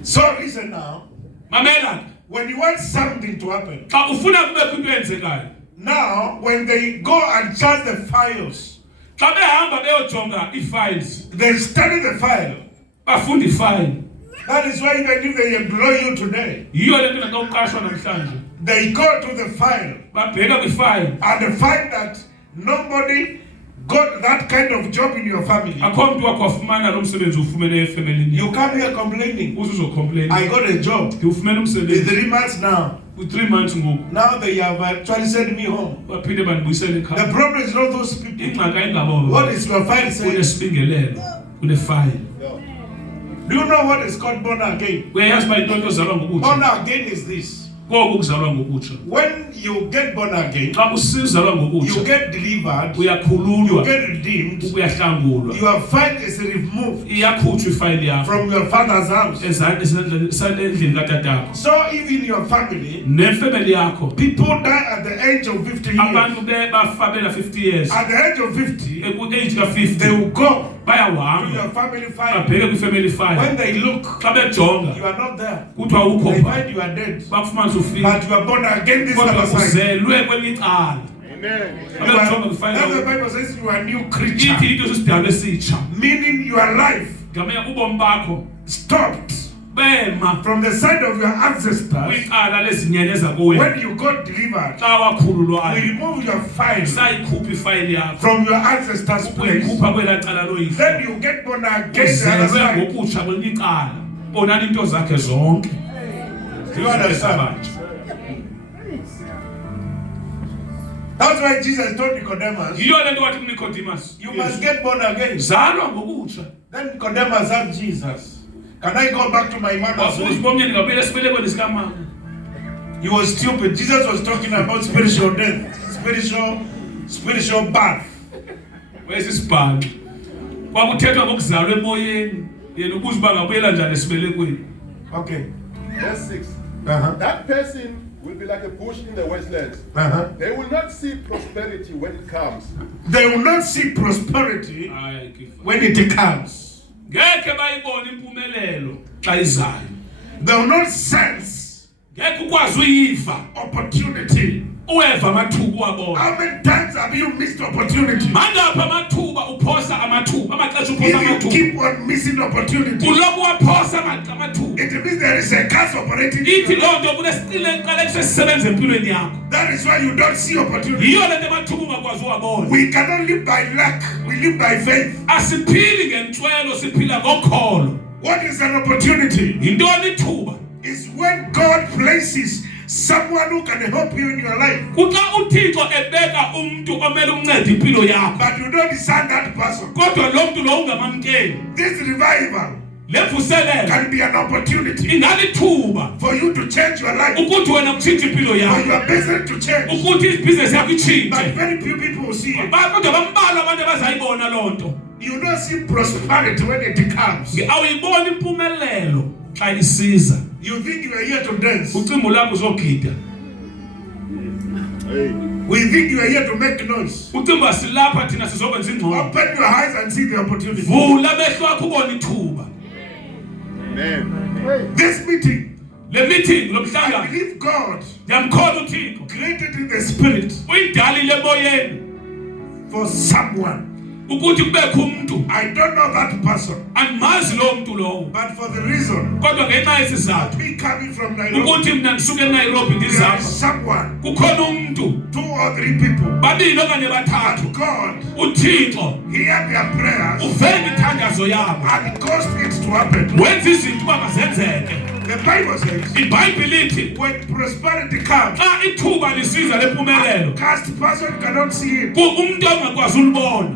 So listen now. Mamela, When you want something to happen, xa ufuna kubekho into eyenzekayo, now when they go and charge the files, xa behamba beyojonga ii-files, they study the file. bafunda ifile. That is why even if they employ you today, Yiyo le nto naxa uqashwa namhlanje they go to the file babheka kwifile. and they find that nobody got that kind of job in your family. Akho mntu wakho wafumana lo msebenzi ufumene efemelini. You come here complaining, Uzuzocomplain. I got a job. Ndiwufumene In umsebenzi 3 months now. ku-3 months ngoku. Now they have actually sent me home. Baphinde bandibuyisele The ekhaya. problem is not those people. Ingxaki ayingabo. What is your file saying? Kunesibingelelo, kunefile. Do you know what is called born again? Uyayazi uba into ezalwa Born ngokutsha. again is this. Koku kuzalwa ngokutsha. When you get born again, Xa usizalwa you ngokutsha, get delivered, you uyakhululwa, get redeemed, uyahlangulwa. your file is removed Iyakhutshwa ifayili yakho from your father's house. esendlini katatakho. So even your family, Nefemeli yakho. people die at the age of 50 years. Abantu bafa bena 50 years. At the age of 50, Eku-age they ka-50 will go to bayahamba your family file. babheke kwifemeli file. When they look, Xa bejonga you are not there. kuthiwa ukho They pha, find you are dead. bakufumanisa ufile. But you are born again this Kodwa other side. uzelwe kwemicala. Amen. You are- Abejonga kwifayile That's the yakho. Bible says you are a new Ithi creature. into sisidalwa esitsha. Meaning your life Ngamanye ubomi bakho stopped bema from the side of your ancestors. kwicala lezinyeleza kuwe. When you got delivered, Xa wakhululwayo we remove your file sayikhupha ifayili yakho from your ancestors' place. uyikhupha kwelaa cala loyihlo. Then you get born again the other Uzelwe side. ngokutsha kwelinye icala. Bonani into zakhe zonke. Do you understand? That's why Jesus told Nicodemus, Yiyo le nto wathi kuNicodemus, you must get born again. zalwa ngokutsha. Then Nicodemus asked Jesus, can I go back to my mother's Wabuza womb? bomnye ndingabuyela esibelekweni sikamama. He was stupid. Jesus was talking about spiritual death, spiritual birth. Wayesisibhanqa. Kwakuthethwa ngokuzalwa emoyeni. Yena ubuza uba ngabuyela njani esibelekweni. Okay. Verse 6. Uh-huh. That person will be like a bush in the wasteland. Uh-huh. They will not see prosperity when it comes. They will not see prosperity Hayi kifa. when it comes. Ngeke bayibone impumelelo xa izayo. They will not sense Ngeke ukwazi uyiva opportunity. uweva amathuba uwabona. How many times have you missed opportunity? Mangaphi amathuba uphosa amathuba, amaxesha uphosa If you amathuba. keep on missing opportunity, Uloku waphosa amathuba. it means there is a curse operating. Ithi loo nto kunesicile eqalekise sisebenza empilweni yakho. That is why you don't see opportunity. Yiyo le nto amathuba ungakwazi uwabona. We cannot live by luck. We live by faith. Asiphili ngentswelo, siphila ngokholo. What is an opportunity? Yintoni ithuba? Is when God places someone who can help you in your life, Kuxa uThixo ebeka umuntu omele uncede impilo yakho. but you don't discern that person. Kodwa lo muntu lo ungamamkeli. This revival levuselelo can be an opportunity ingalithuba for you to change your life, ukuthi wena kutshintshe impilo for yakho your business to change. ukuthi ibhizinesi yakho But itshintshe very few people will see it. kodwa bambalwa abantu abazayibona loo nto You don't see prosperity when it comes. awuyibona impumelelo xa isiza You think you are here to dance. ucimbo lakho uzogida We think you are here to make noise. ucimba silapha thina sizokwenza ingxolo Open your eyes and see the opportunity. vula amehlo akho ubone ithuba This meeting, le meeting lo I mhlangano believe God ndiyamkholwa uthixo created in the spirit uyidalile emoyeni for someone. ukuthi kubekho umuntu I don't know that person, andimazi lowo mntu lowo but for the reason kodwa ngenxa yesizathu me coming from Nairobi, ukuthi mna ndisuke eNairobi there ndizapha is someone, kukhona umuntu 2 or 3 people, babili okanye bathathu and God uthixo hear their prayers uvele ithandazo yabo and caused it to happen. wenza izinto uba mazenzeke The Bible says, ibhayibhile ithi when prosperity comes, xa ithuba lisiza lempumelelo cast person cannot see it. umntu ongakwazi ulibona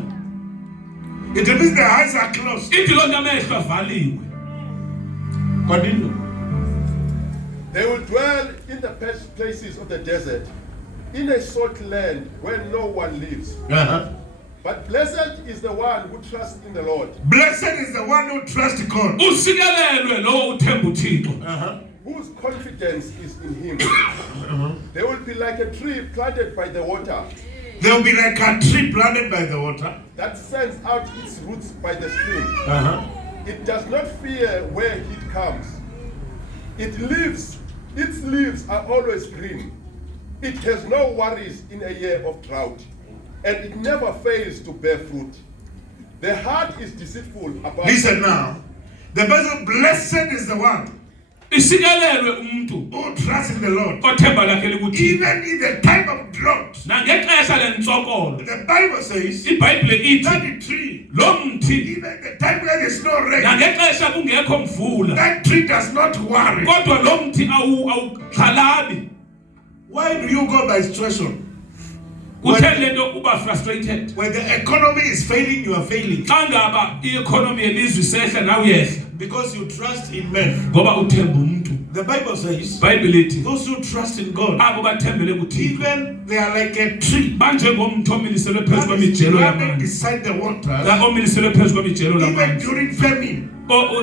It means the eyes are closed. ithi loo nto amehlo avaliwe Continue. They will dwell in the places of the desert, in a salt land where no one lives. But blessed is the one who trusts in the Lord, Blessed is the one who trusts God. usikelelwe lowo uthemba uthixo whose confidence is in him. They will be like a tree planted by the water, They will be like a tree planted by the water. that sends out its roots by the stream. It does not fear where heat comes. Its leaves are always green. It has no worries in a year of drought, and it never fails to bear fruit. The heart is deceitful above. Listen now. The Bible, blessed is the one isikelelwe umuntu who trusts in the Lord. othemba lakhe likuthixo Even in the time of drought, nangexesha lentsokolo the Bible says ibhayibhile ithi that tree, lo mthi even the time where there's no rain, nangexesha kungekho mvula that tree does not worry. kodwa lo mthi awuxhalabi Why do you go by situation? kutheni le nto uba frustrated When the economy is failing, you are failing. xa ngaba i-economy yelizwe isehla nawe uyehla Because you trust in men. ngoba uthemba umntu The Bible says, ibhayibhile ithi those who trust in God, abo bathembele kuthixo even they are like a tree banjengomthi omiliselwe phezu that is kwemijelo planted yamanzi beside the waters. omiliselwe phezu kwemijelo Even lamanzi during famine,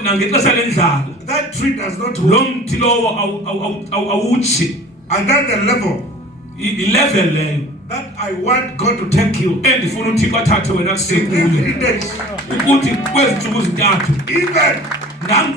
nangexesha lendlala that tree does not lo work. mthi lowo awutshi And that's the level ilevel leyo that I want God to take you. endifuna uthixo athathe wena In kusekule 3 days, ukuthi kwezi ntsuku zintathu even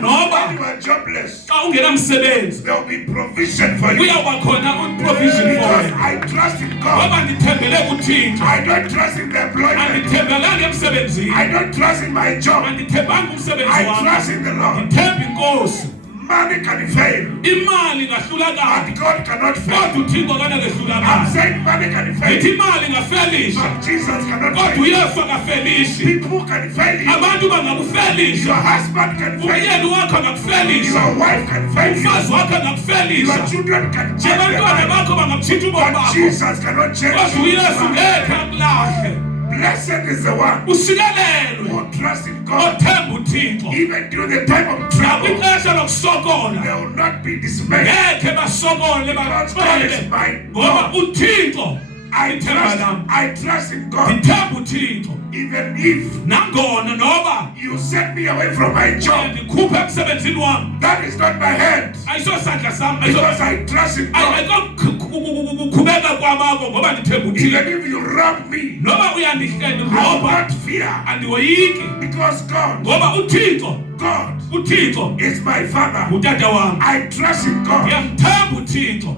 noba when you are jobless, xa ungenamsebenzi there will be provision for you. kuyawuba khona provision for Because wena I trust in God. ngoba ndithembele kuthixo I don't trust in the employment. andithembelanga emsebenzini I don't trust in my job. andithembanga umsebenzi I wam trust in the Lord. ndithemba inkosi Money can fail, imali ingahlulakala but God cannot fail. kodwa uthixo I'm kanakehlulakala saying money can ndithi fail, imali ingafelisha but Jesus cannot kodwa fail. uyesu akafelishi People can fail you. abantu Your bangakufelisha husband can fail umyeni you. wakho angakufelisha Your wife can fail you. umfazi wakho Your angakufelisha children can change their abantwana life. bakho bangakutshintsha ubomi But bakho Jesus cannot change kodwa uyesu you. ngekhe akulahle Blessed is the one usikelelwe who trusts in God. othemba uthixo Even during the time of trouble, nakwixesha lokusokola they will not be dismayed. ngekhe basokole Because God baxele is mine. ngoba uthixo I ithemba lam trust in God. ndithemba uthixo Even if nangona noba you set me away from my job, ndikhuphe emsebenzini wam that is not my hand. ayisosandla sam Because I trust in God. ayikokukhubeka kwamako ngoba ndithemba uthixo Even if you rob me, noba I will uyandiroba not fear. andiwoyiki Because God, ngoba uthixo God is my Father. ngutata wam I trust in God. ndiyamthemba uthixo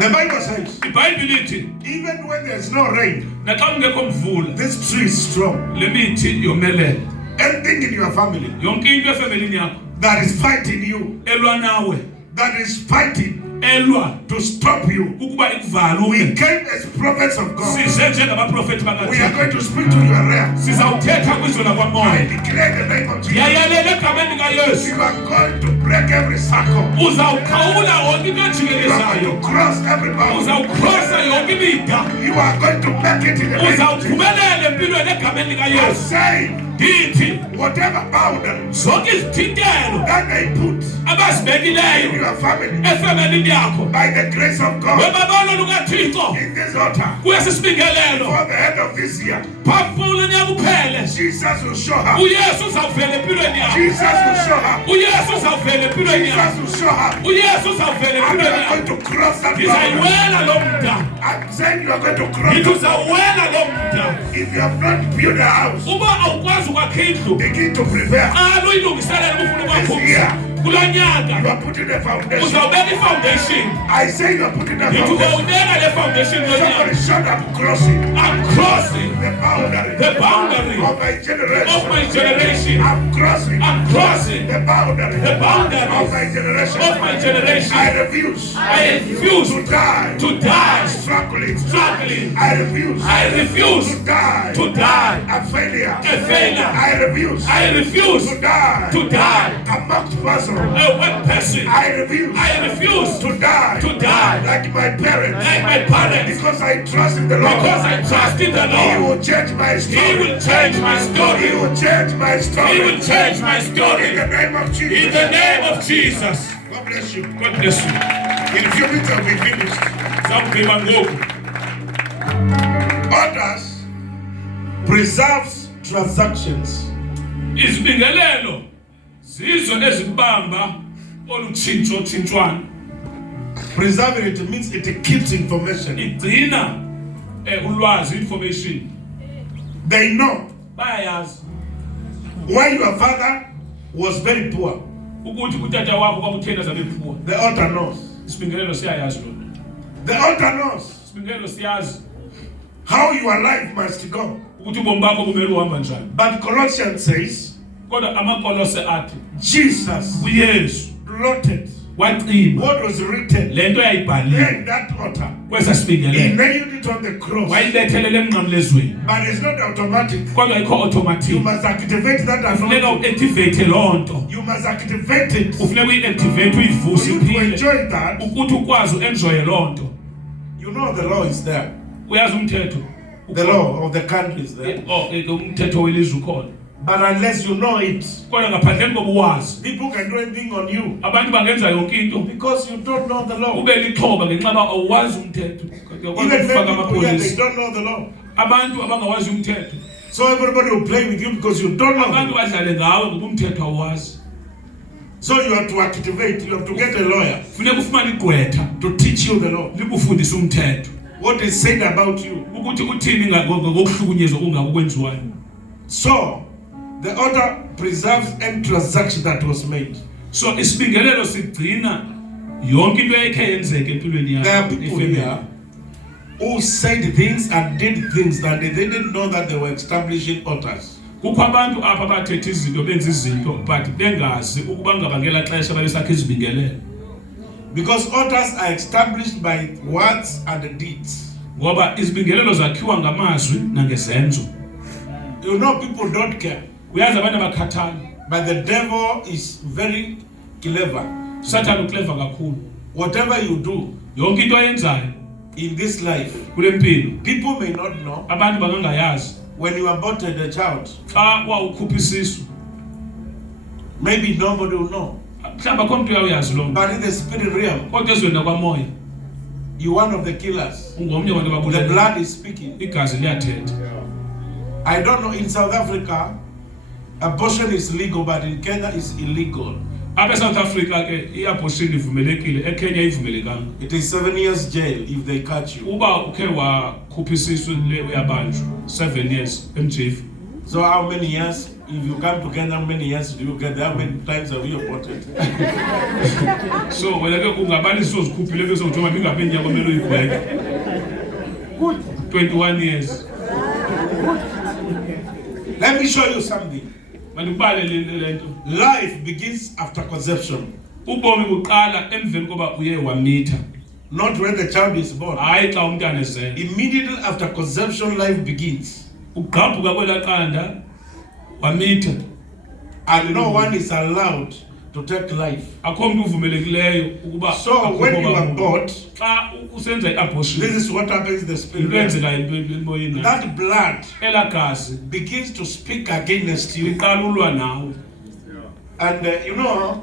The Bible says, ibhayibhile ithi even when there's no rain, naxa kungekho mvula this tree is strong. le mithi yomelele Anything in your family yonke into efemelini yakho that is fighting you, elwa nawe that is fighting elwa to stop you, ukuba we ikuvalule came as prophets of God. size njengabaprofethi We are bakathixo going to speak to your realm. sizawuthetha kwizwe I lakwamoya declare the name of Jesus. yayelela egameni likayesu You are going to break every circle. uzawuqhawula yonke into You are going ejikelezayo to cross every boundary. uzawukrosa yonke imida You are going to make it in the name of Jesus. uzawuphumelela empilweni egameni I'm likayesu saying, ndithi whatever boundaries zonke izithintelo that they put abazibekileyo in your family efemelini yakho by the grace of God webabalo lukaThixo in this altar kuyesisibingelelo for the end of this year. phambulo nyaka uphele Jesus will show up. uYesu uzawuvela empilweni yakho Jesus will show up. uYesu uzawuvela empilweni Jesus yakho will show up. uYesu uzawuvela And you empilweni are yakho going to cross that boundary. izawuwela lo mda I'm saying you are going to cross ithi that. uzawuwela lo mda If you have not built a house, uba awukwazi ukwakha indlu begin to prepare. qala uyilungiselela ufuna ukwakha This year. kulo You nyaka are putting a foundation. uzawubeka ifoundation I say you are putting a ithi foundation. uzawubeka le foundation lo Somebody nyaka shout up crossing I'm crossing the boundary the boundary of my generation. of my generation I'm crossing I'm crossing the boundary the boundaries of my generation. of my generation I refuse I refuse to die struggling I refuse I refuse to die to die a failure. a failure I refuse I refuse to die to die a mocked person. a wet person I refuse I refuse to die like my parents, like my parents because I trust in the Lord. because I trust in the He Lord will change my He story. will change my He story will change my story. He will change my In story the name of Jesus. in the name of Jesus. God bless you. God bless you. In a few minutes I'll be finished. Zawugqiba ngoku. Orders preserves transactions. Izibingelelo zizo ezibamba olutshintsho-tshintshwana. Preserving it means it keeps information. Igcina ulwazi, information. They know Bayayazi why your father was very poor. ukuthi utata wakho kwakuthena zabephuwa. The altar knows. Isibingelelo siyayazi lona. The altar knows Isibingelelo siyazi how your life must go. ukuthi ubomi bakho kumele uhamba njani. But Colossians says Kodwa amaKolose athi Jesus uYesu plotted wacima what was written lento yayibhaliwe in that altar. kwesa He sibingelelo. nailed it on the cross. Wayibethelele emnqamlezweni. But it's not automatic. Kodwa ayikho You automatic. must activate that Funeka anointing. uactivate loo nto. You must activate it for Ufuneka uyiactivate uyivuse you to iphile enjoy that. ukuthi ukwazi uenjoye loo nto. You know the law is there. Uyazi umthetho. The law of the country is there. Umthetho welizwe ukhona. But unless you know it, Kodwa ngaphandleni koba uwazi people can do anything on you abantu bangenza yonke into because you don't know the law. ube lixhoba ngenxa yoba awuwazi umthetho. Uyakwazi Even ukufaka many people here, they amapolisa. don't know the law. Abantu abangawazi umthetho. So everybody will play with you because you don't know. Abantu badlale ngawe ngoba umthetho awuwazi. So you have to activate. You have to get a lawyer Funeka ufumane igqwetha to teach you the law. likufundise umthetho. What is said about you. Ukuthi uthini ngokuhlukunyezwa kungakwenziwayo. So the order preserves any transaction that was made. So isibingelelo sigcina yonke into eyakhe yenzeke empilweni There are yakho. people here who said things and did things that they didn't know that they were establishing altars. Kukho abantu apha bathethe izinto benza izinto but bengazi ukuba ngabangela xesha babesakhe izibingelelo. Because altars are established by words and deeds. Ngoba izibingelelo zakhiwa ngamazwi nangezenzo. You know, people don't care. Uyazi abantu abakhathali. But the devil is very clever. Satan uclever kakhulu. Whatever you do Yonke into ayenzayo in this life, kule mpilo people may not know. abantu bangangayazi. When you aborted a child, Xa wawukhupha isisu maybe nobody will know. mhlawumbi akho mntu uyawuyazi loo nto. But in the spirit realm, Kodwa ezweni nakwamoya you're one of the killers. ungomnye wabantu The babulala. blood is speaking. Igazi liyathetha. I don't know, in South Africa, abortion is legal, but in Kenya it's illegal. Apha eSouth Africa ke i-abortion ivumelekile, eKenya ivumelekanga. It is 7 years jail if they catch you. Uba ukhe wakhupha isisu le uyabanjwa 7 years emjefu. So how many years, if you come to Kenya, how many years do you get there? How many times have you aborted? So wena ke ungabalisa uzikhuphile bese uthi uma bingaphindi nyaka kumele uyigweke. 21 years. Let me show you something. Mandikubale lento. Life begins after conception, Ubomi buqala emveni koba uye wamitha. not when the child is born. Hayi xa umntana ezelwe. Immediately after conception, life begins. Ugqabhuka kwelaqanda wamitha. And no one is allowed to take life. akho umuntu uvumelekileyo ukuba So when you are bought, xa usenza i-abortion this is what happens in the spirit. ikwenzeka emoyeni That blood elagazi begins to speak against you. liqala ulwa nawe And you know,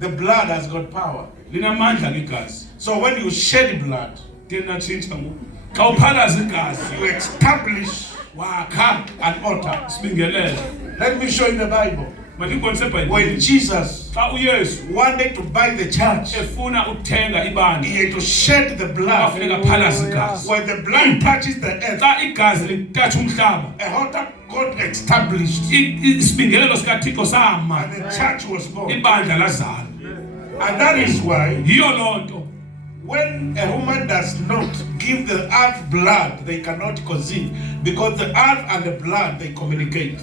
the blood has got power. linamandla ke igazi So when you shed blood, ke natshintsha ngoku xa uphalaza igazi you establish wakha an altar. sibingelele Let me show you the Bible. mandikubonise When ebhayibhileni Jesus xa uyesu wanted to buy the church, efuna uthenga ibandla he had to shed the blood. afuneka aphalaze igazi When the blood touches the earth, xa igazi litatsha umhlaba a altar got established isibingelelo sikathixo sama and the church was born. ibandla lazala And that is why yiyo loo nto when a woman does not give the earth blood, they cannot conceive, because the earth and the blood, they communicate.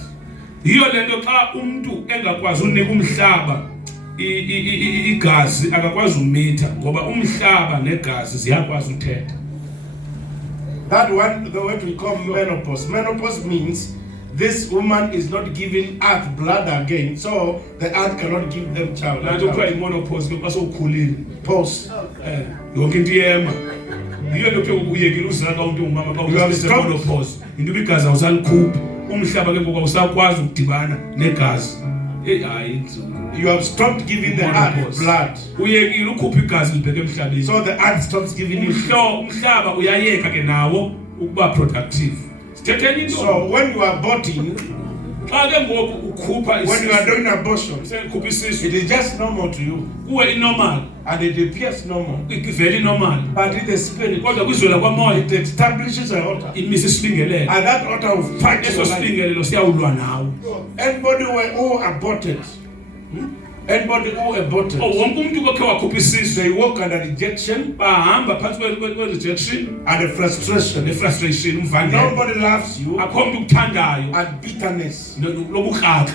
yiyo le nto xa umntu engakwazi unika umhlaba igazi akakwazi umitha ngoba umhlaba negazi ziyakwazi uthetha. That one, the word we call menopause. Menopause means this woman is not giving earth blood again, so the earth cannot give them child. Lanto kuthiwa yi-menopause ke xa sowukhulile Pause. yonke into iyema yiyo nto kuthiwa uyekile uzala xa umntu ungumama xa You have umenopause into uba igazi awusalikhuphi umhlaba ke ngoku awusakwazi ukudibana negazi hayi You have stopped giving the earth menopause blood, uyekile ukhupha igazi libheke emhlabeni so the earth stops giving you. umhlaba uyayeka ke nawo ukuba productive sithetheni into So when you are aborting, xa ke ngoku ukhupha when you are doing abortion, ukhupha isisu it is just normal to you, kuwe inormal and it appears normal. ivele inormal But in the spirit, kodwa kwizwela kwamoya it establishes an altar, imisa isibingelelo and that altar will fight eso your life. sibingelelo siyawulwa nawe Anybody who aborted, anybody who aborted, wonke umntu kokhe wakhupha isisu they walk under rejection bahamba phantsi kwe-rejection and frustration. ne-frustration umvangelo Nobody loves you akho mntu ukuthandayo and bitterness. lobukraka